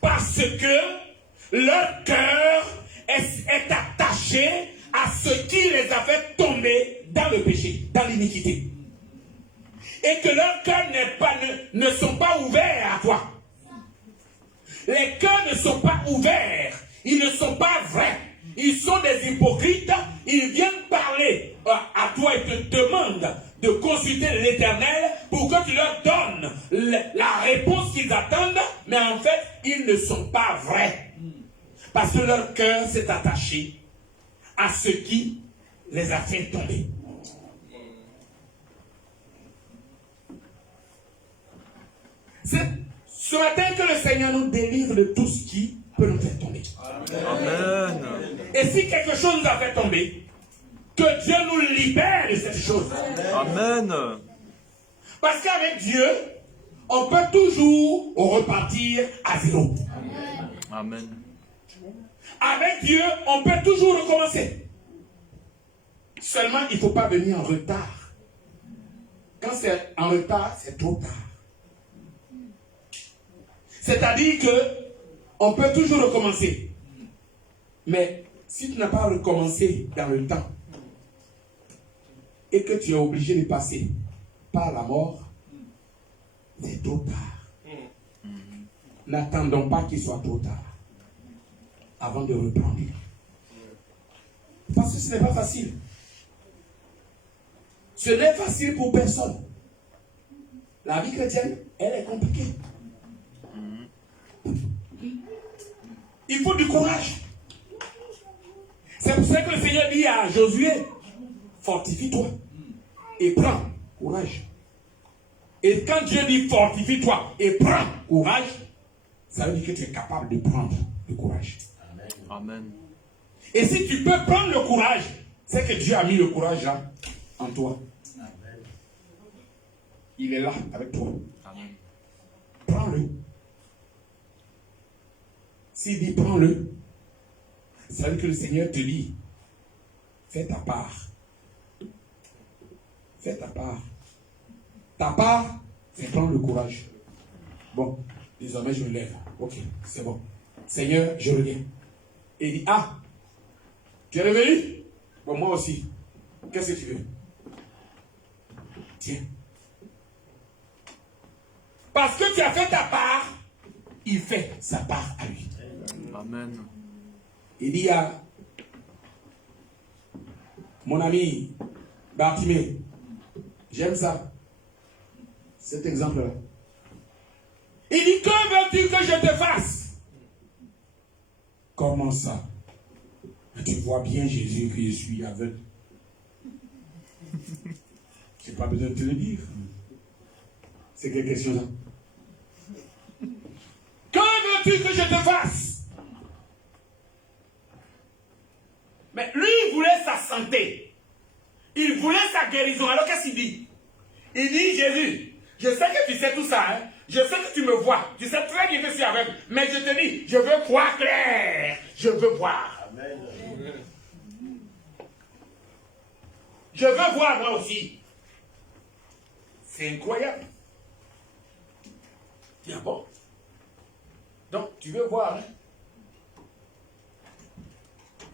Parce que leur cœur est attaché à ce qui les a fait tomber dans le péché, dans l'iniquité. Et que leurs cœurs ne sont pas ouverts à toi. Les cœurs ne sont pas ouverts. Ils ne sont pas vrais. Ils sont des hypocrites. Ils viennent parler à toi et te demandent de consulter l'Éternel pour que tu leur donnes la réponse qu'ils attendent. Mais en fait, ils ne sont pas vrais. Parce que leur cœur s'est attaché à ce qui les a fait tomber. C'est ce matin que le Seigneur nous délivre de tout ce qui peut nous faire tomber. Amen. Et si quelque chose nous a fait tomber, que Dieu nous libère de cette chose. Amen. Parce qu'avec Dieu, on peut toujours repartir à zéro. Amen. Avec Dieu, on peut toujours recommencer. Seulement, il ne faut pas venir en retard. Quand c'est en retard, c'est trop tard. C'est-à-dire que on peut toujours recommencer. Mais si tu n'as pas recommencé dans le temps et que tu es obligé de passer par la mort, c'est trop tard. N'attendons pas qu'il soit trop tard avant de reprendre. Parce que ce n'est pas facile. Ce n'est facile pour personne. La vie chrétienne, elle est compliquée. Il faut du courage. C'est pour ça que le Seigneur dit à Josué, fortifie-toi et prends courage. Et quand Dieu dit fortifie-toi et prends courage, ça veut dire que tu es capable de prendre le courage. Amen. Et si tu peux prendre le courage, c'est que Dieu a mis le courage là, en toi. Il est là avec toi. Amen. Prends-le. S'il dit prends-le, ça veut dire que le Seigneur te dit, fais ta part. Fais ta part. Ta part, c'est prendre le courage. Bon, désormais je me lève. Ok, c'est bon. Seigneur, je reviens. Et il dit, ah, tu es revenu? Bon, moi aussi. Qu'est-ce que tu veux? Tiens. Parce que tu as fait ta part, il fait sa part à lui. Amen. Il dit à mon ami Bartimée, j'aime ça, cet exemple-là. Il dit, que veux-tu que je te fasse? Comment ça? Tu vois bien, Jésus, que je suis aveugle. Je n'ai pas besoin de te le dire. C'est quelque chose. Que veux-tu que je te fasse? Mais lui, il voulait sa santé. Il voulait sa guérison. Alors qu'est-ce qu'il dit? Il dit, Jésus, je sais que tu sais tout ça. Hein? Je sais que tu me vois. Tu sais très bien que je suis aveugle. Mais je te dis, je veux voir clair. Je veux voir. Amen. Je veux voir moi aussi. C'est incroyable. Bien bon. Donc, tu veux voir, hein?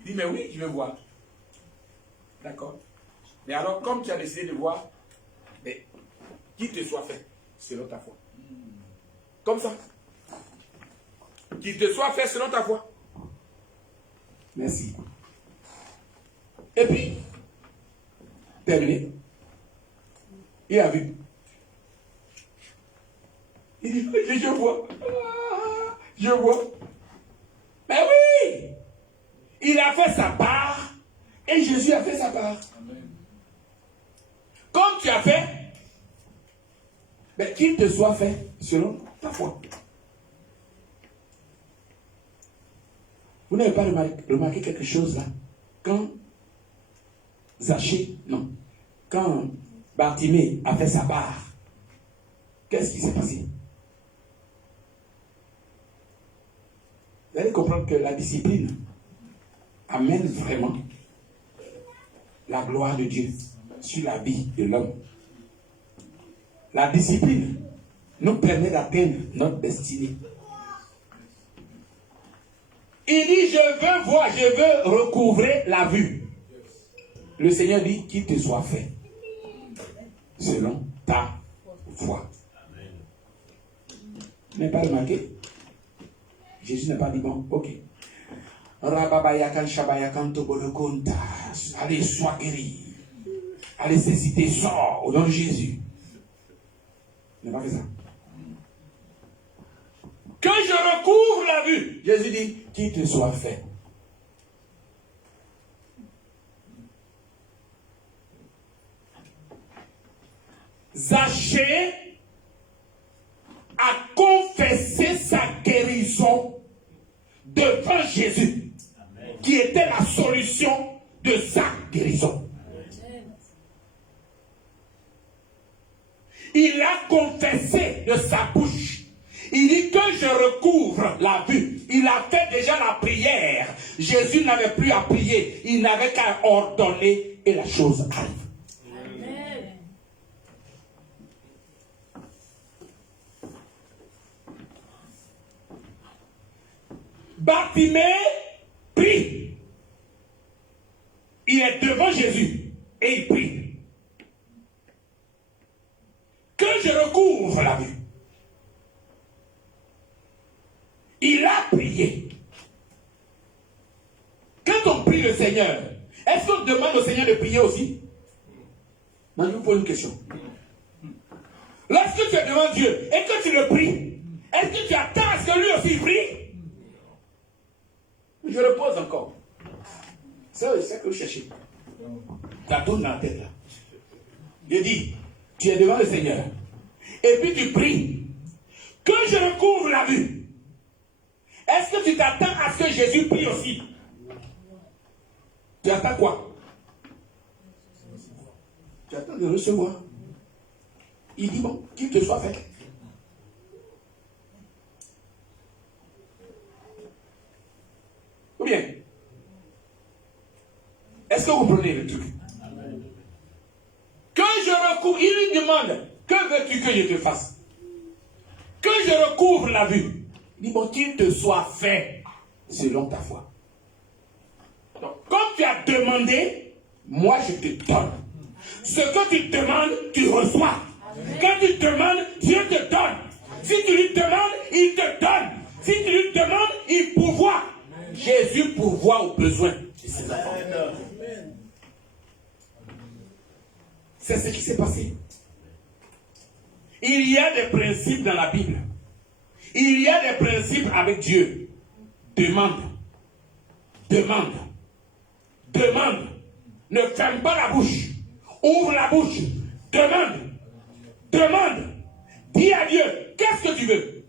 Il dit, mais oui, je veux voir. D'accord. Mais alors, comme tu as décidé de voir, mais qu'il te soit fait selon ta foi. Comme ça. Qu'il te soit fait selon ta foi. Merci. Et puis, terminé. Il a vu. Il dit, je vois. Ah, je vois. Mais oui! Il a fait sa part et Jésus a fait sa part. Amen. Comme tu as fait, mais qu'il te soit fait selon ta foi. Vous n'avez pas remarqué quelque chose là? Quand Zachée, non, quand Bartimée a fait sa part, qu'est-ce qui s'est passé? Vous allez comprendre que la discipline amène vraiment la gloire de Dieu sur la vie de l'homme. La discipline nous permet d'atteindre notre destinée. Il dit, je veux voir, je veux recouvrer la vue. Le Seigneur dit, qu'il te soit fait selon ta foi. Vous n'avez pas remarqué? Jésus n'a pas dit, bon, ok. Allez, sois guéri. Allez, cécité, sors au nom de Jésus. Il n'a pas fait ça. Que je recouvre la vue. Jésus dit, qu'il te soit fait. Zachée a confessé sa guérison devant Jésus, qui était la solution de sa guérison. Il a confessé de sa bouche. Il dit que je recouvre la vue. Il a fait déjà la prière. Jésus n'avait plus à prier. Il n'avait qu'à ordonner et la chose arrive. Amen. Bartimée prie. Il est devant Jésus et il prie. Que je recouvre la vue. Il a prié. Quand on prie le Seigneur, est-ce qu'on demande au Seigneur de prier aussi? Moi, je vous pose une question. Lorsque tu es devant Dieu et que tu le pries, est-ce que tu attends à ce que lui aussi prie? Je le pose encore. C'est ce que vous cherchez. Ça tourne dans la tête là. Je dis, tu es devant le Seigneur. Et puis tu pries. Que je recouvre la vue. Est-ce que tu t'attends à ce que Jésus prie aussi? Tu attends quoi? Tu attends de recevoir. Il dit, bon, qu'il te soit fait. Ou bien, est-ce que vous prenez le truc? Que je recouvre, il lui demande, que veux-tu que je te fasse? Que je recouvre la vue. Il dit, bon, qu'il te soit fait selon ta foi. Donc, comme tu as demandé, moi je te donne. Ce que tu demandes, tu reçois. Quand tu demandes, Dieu te donne. Si tu lui demandes, il te donne. Si tu lui demandes, il pourvoit. Jésus pourvoit aux besoins de ses enfants. C'est ce qui s'est passé. Il y a des principes dans la Bible. Il y a des principes avec Dieu. Demande. Demande. Demande. Ne ferme pas la bouche. Ouvre la bouche. Demande. Demande. Dis à Dieu, qu'est-ce que tu veux?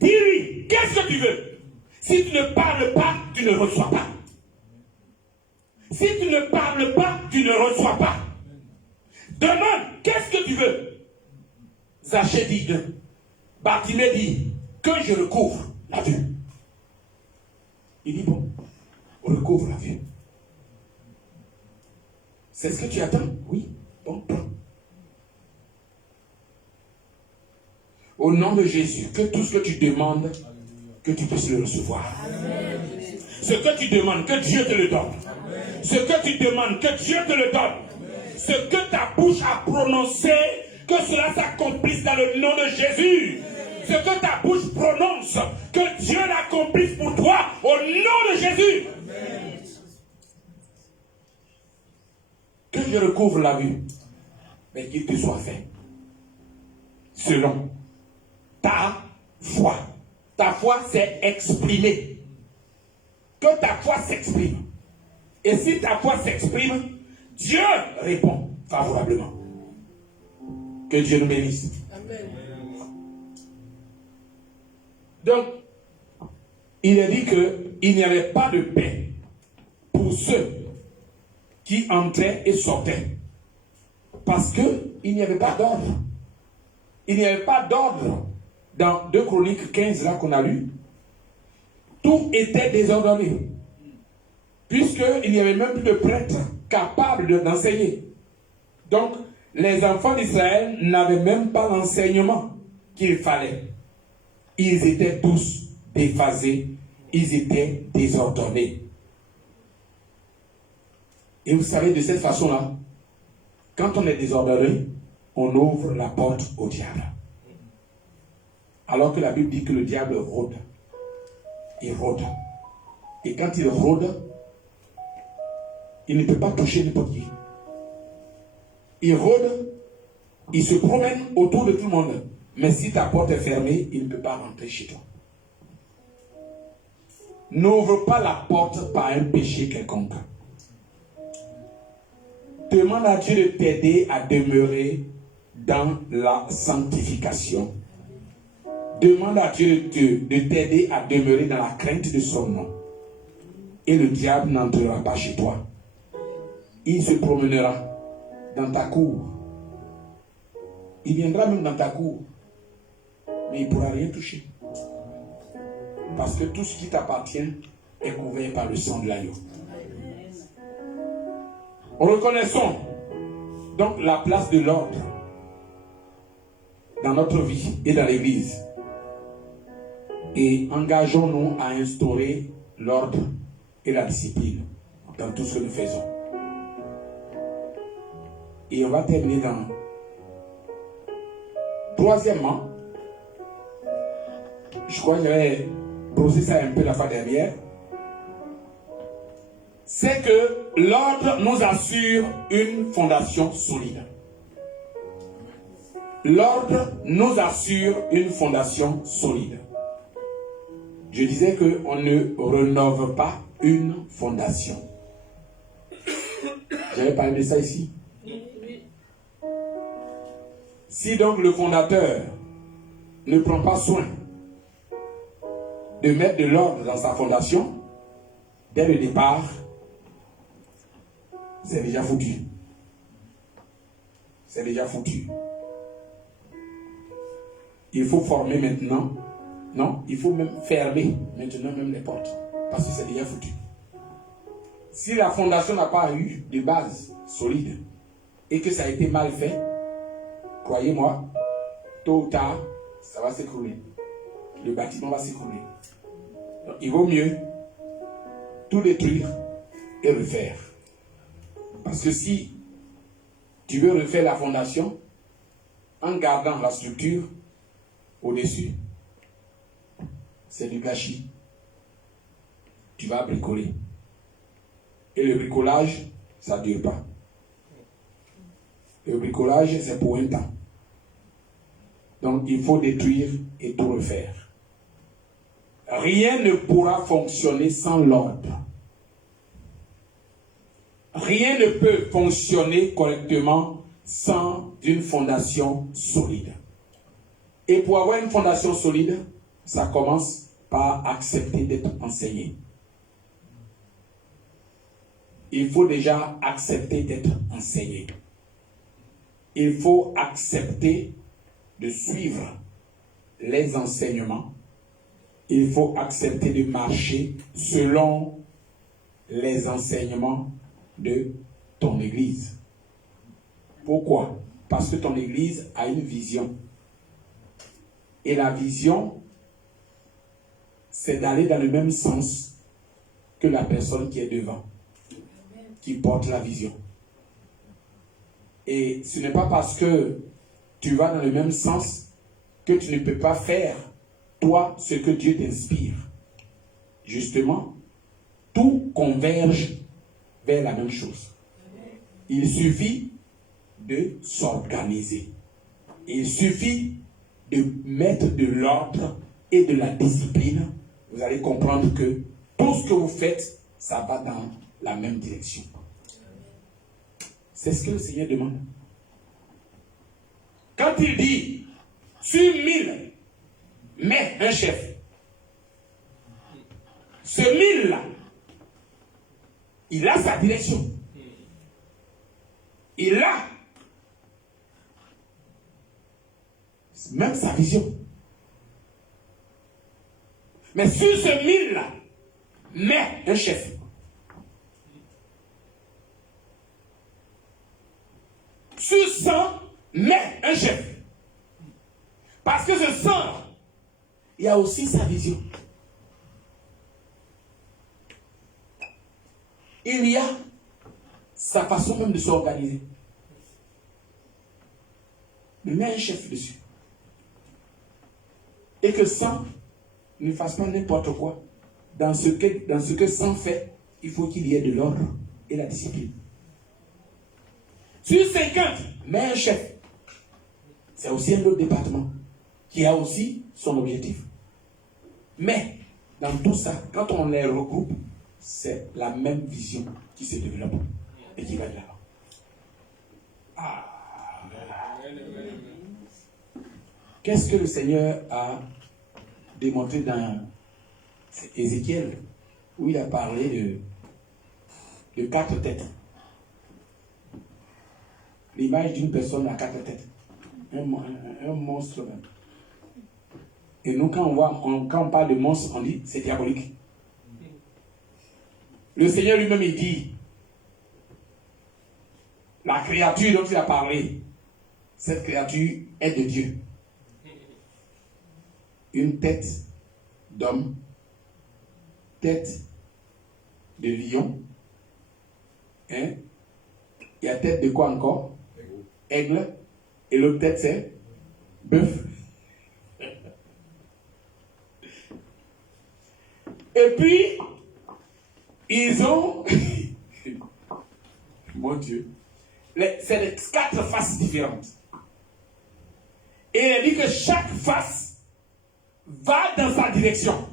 Dis-lui, qu'est-ce que tu veux? Si tu ne parles pas, tu ne reçois pas. Si tu ne parles pas, tu ne reçois pas. Demande, qu'est-ce que tu veux? Zachée dit, Bartimée dit, que je recouvre la vue. Il dit, bon, recouvre la vue. C'est ce que tu attends? Oui, bon, prends. Au nom de Jésus, que tout ce que tu demandes, que tu puisses le recevoir. Amen. Ce que tu demandes, que Dieu te le donne. Amen. Ce que tu demandes, que Dieu te le donne. Amen. Ce que ta bouche a prononcé, que cela s'accomplisse dans le nom de Jésus. Amen. Ce que ta bouche prononce, que Dieu l'accomplisse pour toi au nom de Jésus. Amen. Que je recouvre la vue, mais qu'il te soit fait. Selon ta foi. Ta foi s'est exprimée. Que ta foi s'exprime. Et si ta foi s'exprime, Dieu répond favorablement. Que Dieu nous bénisse. Amen. Donc, il est dit qu'il n'y avait pas de paix pour ceux qui entraient et sortaient. Parce qu'il n'y avait pas d'ordre. Il n'y avait pas d'ordre. Dans 2 Chroniques 15, là qu'on a lu, tout était désordonné. Puisqu'il n'y avait même plus de prêtres capables d'enseigner. Donc, les enfants d'Israël n'avaient même pas l'enseignement qu'il fallait. Ils étaient tous déphasés. Ils étaient désordonnés. Et vous savez, de cette façon-là, quand on est désordonné, on ouvre la porte au diable. Alors que la Bible dit que le diable rôde. Il rôde. Et quand il rôde, il ne peut pas toucher n'importe qui. Il rôde, il se promène autour de tout le monde. Mais si ta porte est fermée, il ne peut pas rentrer chez toi. N'ouvre pas la porte par un péché quelconque. Demande à Dieu de t'aider à demeurer dans la sanctification. Demande à Dieu de t'aider à demeurer dans la crainte de son nom. Et le diable n'entrera pas chez toi. Il se promènera dans ta cour. Il viendra même dans ta cour. Mais il ne pourra rien toucher. Parce que tout ce qui t'appartient est couvert par le sang de l'agneau. Reconnaissons donc la place de l'ordre dans notre vie et dans l'Église. Et engageons-nous à instaurer l'ordre et la discipline dans tout ce que nous faisons. Et on va terminer dans... Troisièmement, je crois que j'avais posé ça un peu la fois dernière, c'est que l'ordre nous assure une fondation solide. L'ordre nous assure une fondation solide. Je disais qu'on ne rénove pas une fondation. J'avais parlé de ça ici. Si donc le fondateur ne prend pas soin de mettre de l'ordre dans sa fondation, dès le départ, c'est déjà foutu. C'est déjà foutu. Il faut former maintenant. Non, il faut même fermer maintenant même les portes. Parce que c'est déjà foutu. Si la fondation n'a pas eu de base solide et que ça a été mal fait, croyez-moi, tôt ou tard, ça va s'écrouler. Le bâtiment va s'écrouler. Donc il vaut mieux tout détruire et refaire. Parce que si tu veux refaire la fondation en gardant la structure au-dessus, c'est du gâchis. Tu vas bricoler. Et le bricolage, ça ne dure pas. Le bricolage, c'est pour un temps. Donc, il faut détruire et tout refaire. Rien ne pourra fonctionner sans l'ordre. Rien ne peut fonctionner correctement sans une fondation solide. Et pour avoir une fondation solide, ça commence par accepter d'être enseigné. Il faut déjà accepter d'être enseigné. Il faut accepter de suivre les enseignements. Il faut accepter de marcher selon les enseignements de ton église. Pourquoi? Parce que ton église a une vision. Et la vision, c'est d'aller dans le même sens que la personne qui est devant, qui porte la vision. Et ce n'est pas parce que tu vas dans le même sens que tu ne peux pas faire, toi, ce que Dieu t'inspire. Justement, tout converge vers la même chose. Il suffit de s'organiser. Il suffit de mettre de l'ordre et de la discipline. Vous allez comprendre que tout ce que vous faites, ça va dans la même direction. C'est ce que le Seigneur demande. Quand il dit, sur 1000, mets un chef. Ce 1000-là, il a sa direction. Il a même sa vision. Mais sur ce 1000-là, mets un chef. Sur 100, mets un chef. Parce que ce 100, il y a aussi sa vision. Il y a sa façon même de s'organiser. Mais mets un chef dessus. Et que 100 ne fasse pas n'importe quoi. Dans ce que 100 fait, il faut qu'il y ait de l'ordre et la discipline. Sur 50, mets un chef. C'est aussi un autre département qui a aussi son objectif. Mais dans tout ça, quand on les regroupe, c'est la même vision qui se développe et qui va de l'avant. Qu'est-ce que le Seigneur a démontré dans Ézéchiel, où il a parlé de 4 têtes? L'image d'une personne à 4 têtes. Un monstre même. Et nous, quand on parle de monstre, on dit c'est diabolique. Le Seigneur lui-même, il dit, la créature dont il a parlé, cette créature est de Dieu. Une tête d'homme, tête de lion, hein? Il y a tête de quoi encore? Aigle. Et l'autre tête, c'est bœuf. Et puis, ils ont... Mon Dieu. C'est les 4 faces différentes. Et il dit que chaque face va dans sa direction.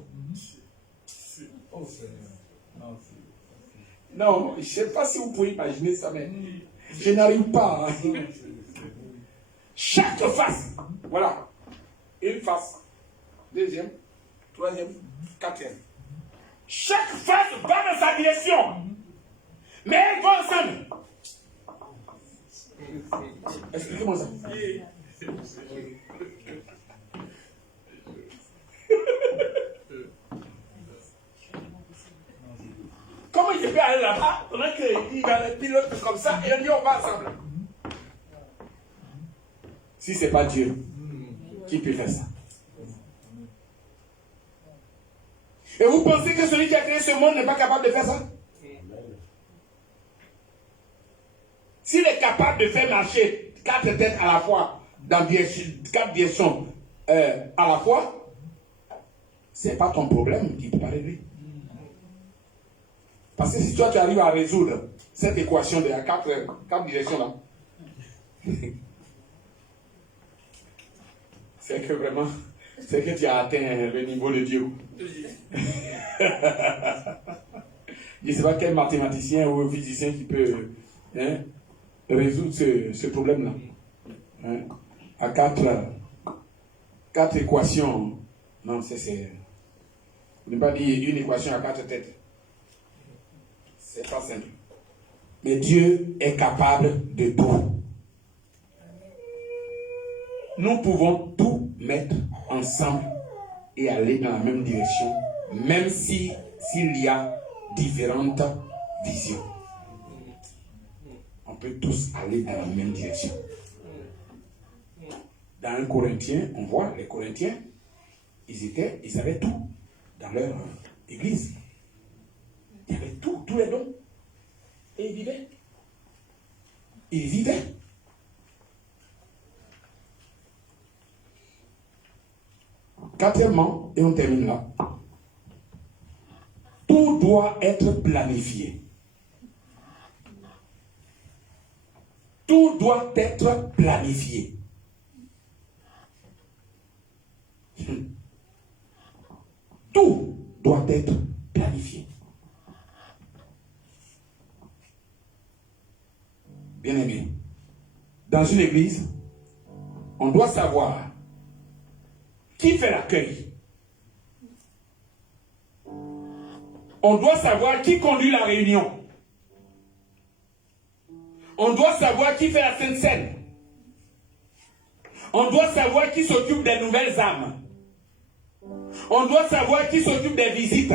Non, je ne sais pas si vous pouvez imaginer ça, mais je n'arrive pas. Chaque face, voilà. Une face, deuxième, troisième, quatrième. Chaque face va dans sa direction. Mais elles vont ensemble. Expliquez-moi ça. Comment je peux aller là-bas pendant qu'il va les pilotes comme ça et on dit on va ensemble? Si ce n'est pas Dieu, qui peut faire ça? Et vous pensez que celui qui a créé ce monde n'est pas capable de faire ça? S'il est capable de faire marcher 4 têtes à la fois, dans 4 directions à la fois, ce n'est pas ton problème qui peut pas régler. Parce que si toi tu arrives à résoudre cette équation de 4 directions là, c'est que vraiment, c'est que tu as atteint le niveau de Dieu. Je ne sais pas quel mathématicien ou physicien qui peut résoudre ce problème-là. Hein? À 4 équations. Non, c'est... On ne peut pas dire une équation à 4 têtes. C'est pas simple. Mais Dieu est capable de tout. Nous pouvons tout mettre ensemble et aller dans la même direction, même s'il y a différentes visions. On peut tous aller dans la même direction. Dans 1 Corinthiens, on voit les Corinthiens, ils avaient tout dans leur église. Il y avait tous les dons. Et ils vivaient. Ils vivaient. Quatrièmement, et on termine là, tout doit être planifié. Tout doit être planifié. Tout doit être planifié. Bien-aimé, dans une église, on doit savoir qui fait l'accueil. On doit savoir qui conduit la réunion. On doit savoir qui fait la Sainte Seine. On doit savoir qui s'occupe des nouvelles âmes. On doit savoir qui s'occupe des visites.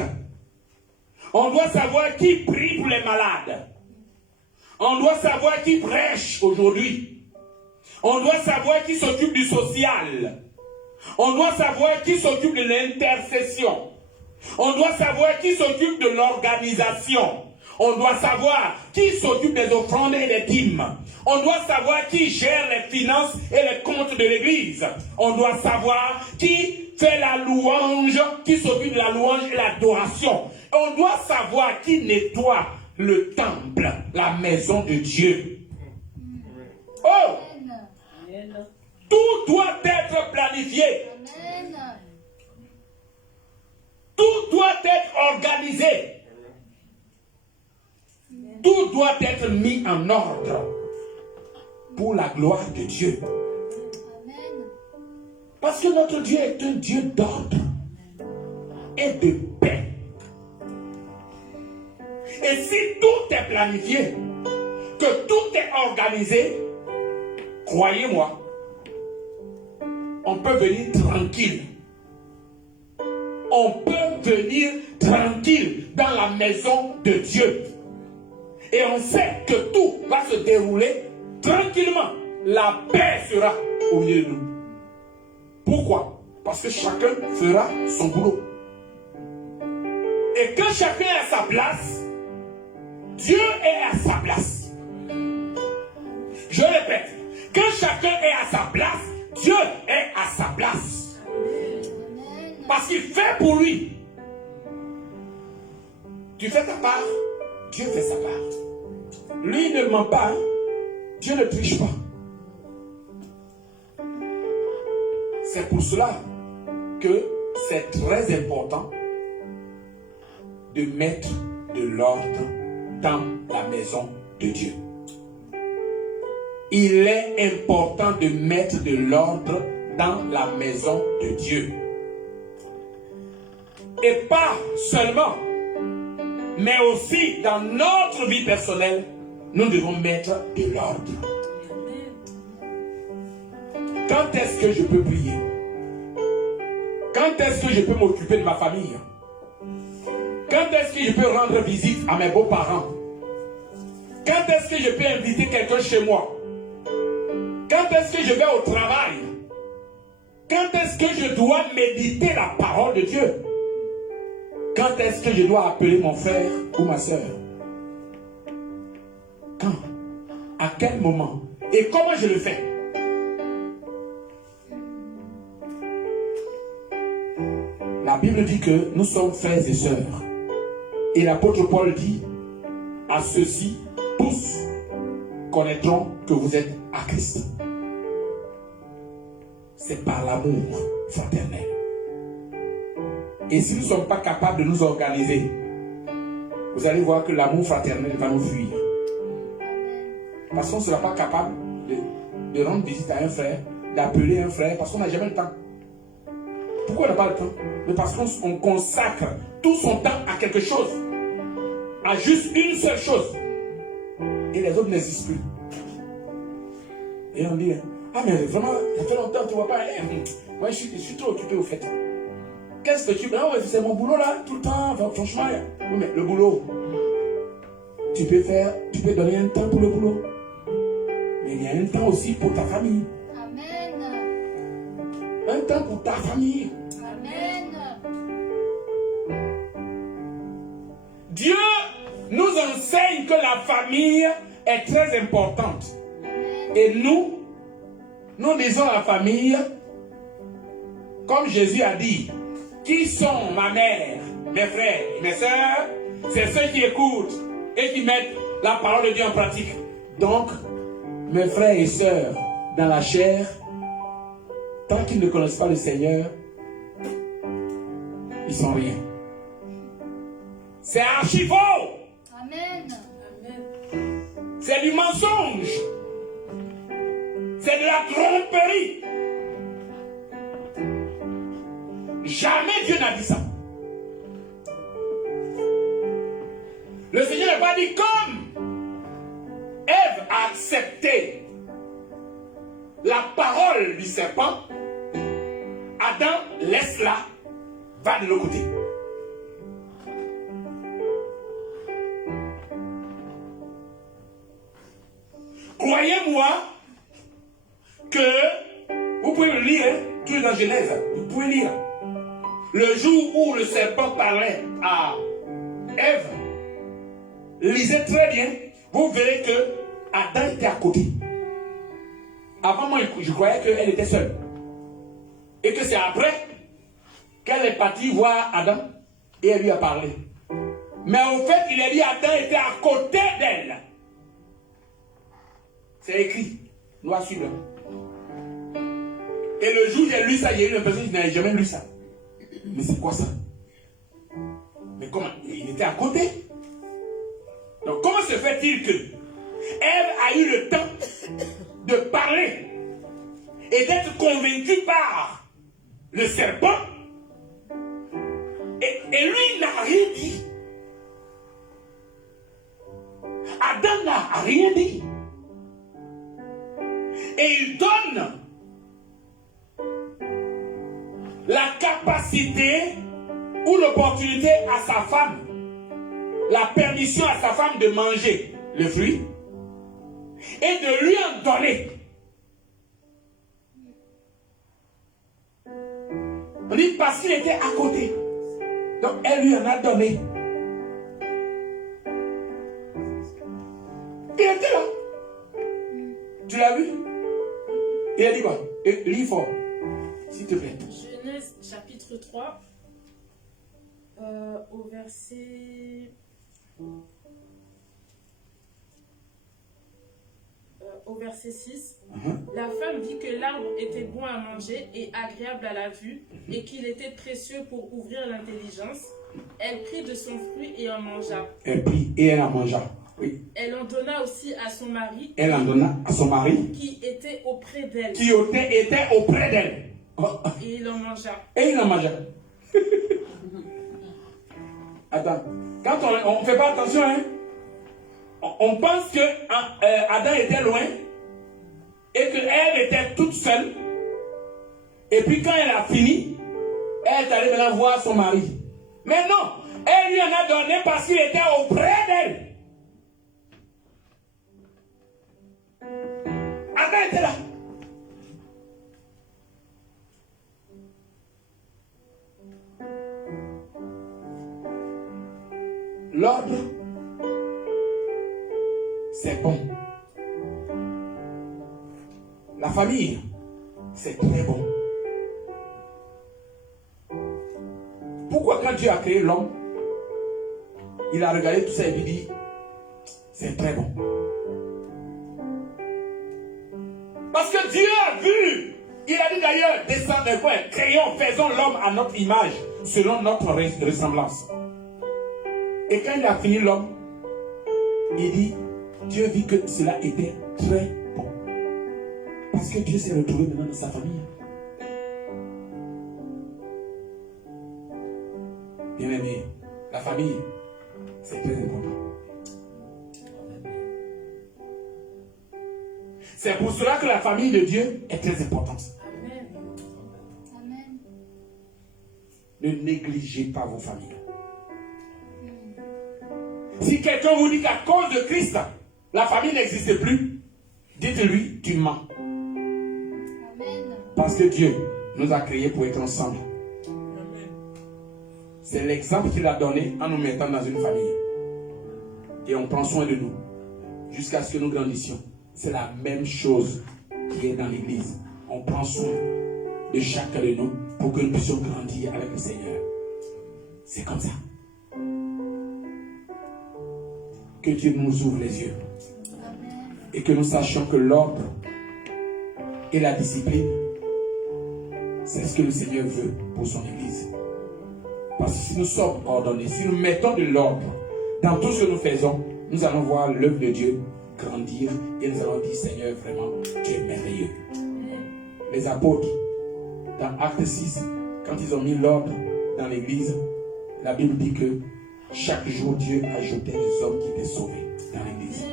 On doit savoir qui prie pour les malades. On doit savoir qui prêche aujourd'hui. On doit savoir qui s'occupe du social. On doit savoir qui s'occupe de l'intercession. On doit savoir qui s'occupe de l'organisation. On doit savoir qui s'occupe des offrandes et des dîmes. On doit savoir qui gère les finances et les comptes de l'église. On doit savoir qui fait la louange, qui s'occupe de la louange et l'adoration. On doit savoir qui nettoie le temple, la maison de Dieu. Oh! Tout doit être planifié. Tout doit être organisé. Tout doit être mis en ordre pour la gloire de Dieu. Parce que notre Dieu est un Dieu d'ordre et de paix. Et si tout est planifié, que tout est organisé, croyez-moi, on peut venir tranquille. On peut venir tranquille dans la maison de Dieu. Et on sait que tout va se dérouler tranquillement. La paix sera au milieu de nous. Pourquoi? Parce que chacun fera son boulot. Et quand chacun est à sa place, Dieu est à sa place. Je répète, quand chacun est à sa place, Dieu est à sa place. Parce qu'il fait pour lui. Tu fais ta part, Dieu fait sa part. Lui ne ment pas, Dieu ne triche pas. C'est pour cela que c'est très important de mettre de l'ordre dans la maison de Dieu. Il est important de mettre de l'ordre dans la maison de Dieu. Et pas seulement, mais aussi dans notre vie personnelle, nous devons mettre de l'ordre. Quand est-ce que je peux prier? Quand est-ce que je peux m'occuper de ma famille? Quand est-ce que je peux rendre visite à mes beaux-parents? Quand est-ce que je peux inviter quelqu'un chez moi? Quand est-ce que je vais au travail? Quand est-ce que je dois méditer la parole de Dieu? Quand est-ce que je dois appeler mon frère ou ma soeur? Quand? À quel moment? Et comment je le fais? La Bible dit que nous sommes frères et sœurs. Et l'apôtre Paul dit, à ceux-ci, tous connaîtront que vous êtes à Christ. C'est par l'amour fraternel. Et si nous ne sommes pas capables de nous organiser, vous allez voir que l'amour fraternel va nous fuir. Parce qu'on ne sera pas capable de rendre visite à un frère, d'appeler un frère, parce qu'on n'a jamais le temps. Pourquoi on n'a pas le temps? Mais parce qu'on consacre tout son temps à quelque chose, à juste une seule chose. Et les autres n'existent plus. Et on dit, ah mais vraiment, ça fait longtemps que tu ne vois pas. Moi je suis trop occupé au fait. Qu'est-ce que tu fais? Ah, c'est mon boulot là, tout le temps, franchement. Oui, mais le boulot, tu peux donner un temps pour le boulot. Mais il y a un temps aussi pour ta famille. Amen. Un temps pour ta famille. Amen. Dieu nous enseigne que la famille est très importante. Et nous disons à la famille, comme Jésus a dit, qui sont ma mère, mes frères et mes sœurs? C'est ceux qui écoutent et qui mettent la parole de Dieu en pratique. Donc, mes frères et sœurs dans la chair, tant qu'ils ne connaissent pas le Seigneur, ils sont rien. C'est archi faux. Amen. C'est du mensonge. C'est de la tromperie. Jamais Dieu n'a dit ça. Le Seigneur n'a pas dit comme Ève a accepté la parole du serpent, Adam, laisse-la, va de l'autre côté. Croyez-moi que, vous pouvez le lire, tout est dans Genèse, vous pouvez lire. Le jour où le serpent parlait à Ève, lisez très bien, vous verrez que Adam était à côté. Avant moi, je croyais qu'elle était seule. Et que c'est après qu'elle est partie voir Adam et elle lui a parlé. Mais au fait, il a dit Adam était à côté d'elle. C'est écrit, noir sur blanc. Et le jour où j'ai lu ça, il y a eu une personne qui n'avait jamais lu ça. Mais c'est quoi ça? Mais comment? Il était à côté. Donc comment se fait-il que Ève a eu le temps de parler et d'être convaincue par le serpent et lui n'a rien dit. Adam n'a rien dit. Et il donne la capacité ou l'opportunité à sa femme, la permission à sa femme de manger le fruit et de lui en donner. On dit parce qu'il était à côté. Donc elle lui en a donné. Il était là. Tu l'as vu? Il a dit quoi? Lis fort, s'il te plaît. Genèse chapitre 3, au verset 6. La femme vit que l'arbre était bon à manger et agréable à la vue, et qu'il était précieux pour ouvrir l'intelligence. Elle prit de son fruit et en mangea. Elle prit et elle en mangea. Oui. Elle en donna aussi à son mari. Elle en donna à son mari. Qui était auprès d'elle. Qui était auprès d'elle. Et il en mangea. Et il en mangea. Attends. Quand on ne fait pas attention, hein, on pense que Adam était loin et qu'elle était toute seule. Et puis quand elle a fini, elle est allée maintenant voir son mari. Mais non, elle lui en a donné parce qu'il était auprès d'elle. Adam était là. L'ordre, c'est bon. La famille, c'est très bon. Pourquoi quand Dieu a créé l'homme, il a regardé tout ça et lui dit, c'est très bon. Parce que Dieu a vu, il a dit d'ailleurs, descendez, créons, faisons l'homme à notre image, selon notre ressemblance. Et quand il a fini l'homme, il dit, Dieu vit que cela était très bon. Parce que Dieu s'est retrouvé maintenant dans sa famille. Bien-aimé, la famille, c'est très important. C'est pour cela que la famille de Dieu est très importante. Amen. Amen. Ne négligez pas vos familles. Si quelqu'un vous dit qu'à cause de Christ, la famille n'existe plus, dites-lui, tu mens. Amen. Parce que Dieu nous a créés pour être ensemble. C'est l'exemple qu'il a donné en nous mettant dans une famille. Et on prend soin de nous jusqu'à ce que nous grandissions. C'est la même chose qui est dans l'église. On prend soin de chacun de nous pour que nous puissions grandir avec le Seigneur. C'est comme ça. Que Dieu nous ouvre les yeux. Amen. Et que nous sachions que l'ordre et la discipline, c'est ce que le Seigneur veut pour son église. Parce que si nous sommes ordonnés, si nous mettons de l'ordre dans tout ce que nous faisons, nous allons voir l'œuvre de Dieu grandir et nous allons dire, Seigneur, vraiment, tu es merveilleux. Les apôtres, dans Acte 6, quand ils ont mis l'ordre dans l'église, la Bible dit que chaque jour, Dieu ajoutait des hommes qui étaient sauvés dans l'église.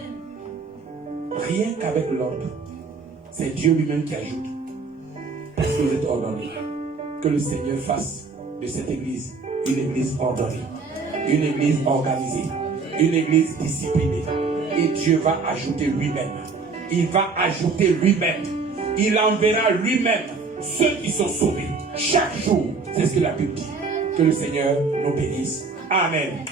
Rien qu'avec l'ordre. C'est Dieu lui-même qui ajoute. Parce que vous êtes ordonnés. Que le Seigneur fasse de cette église une église ordonnée, une église organisée, une église disciplinée. Et Dieu va ajouter lui-même. Il va ajouter lui-même. Il enverra lui-même ceux qui sont sauvés. Chaque jour, c'est ce que la Bible dit. Que le Seigneur nous bénisse. Amen.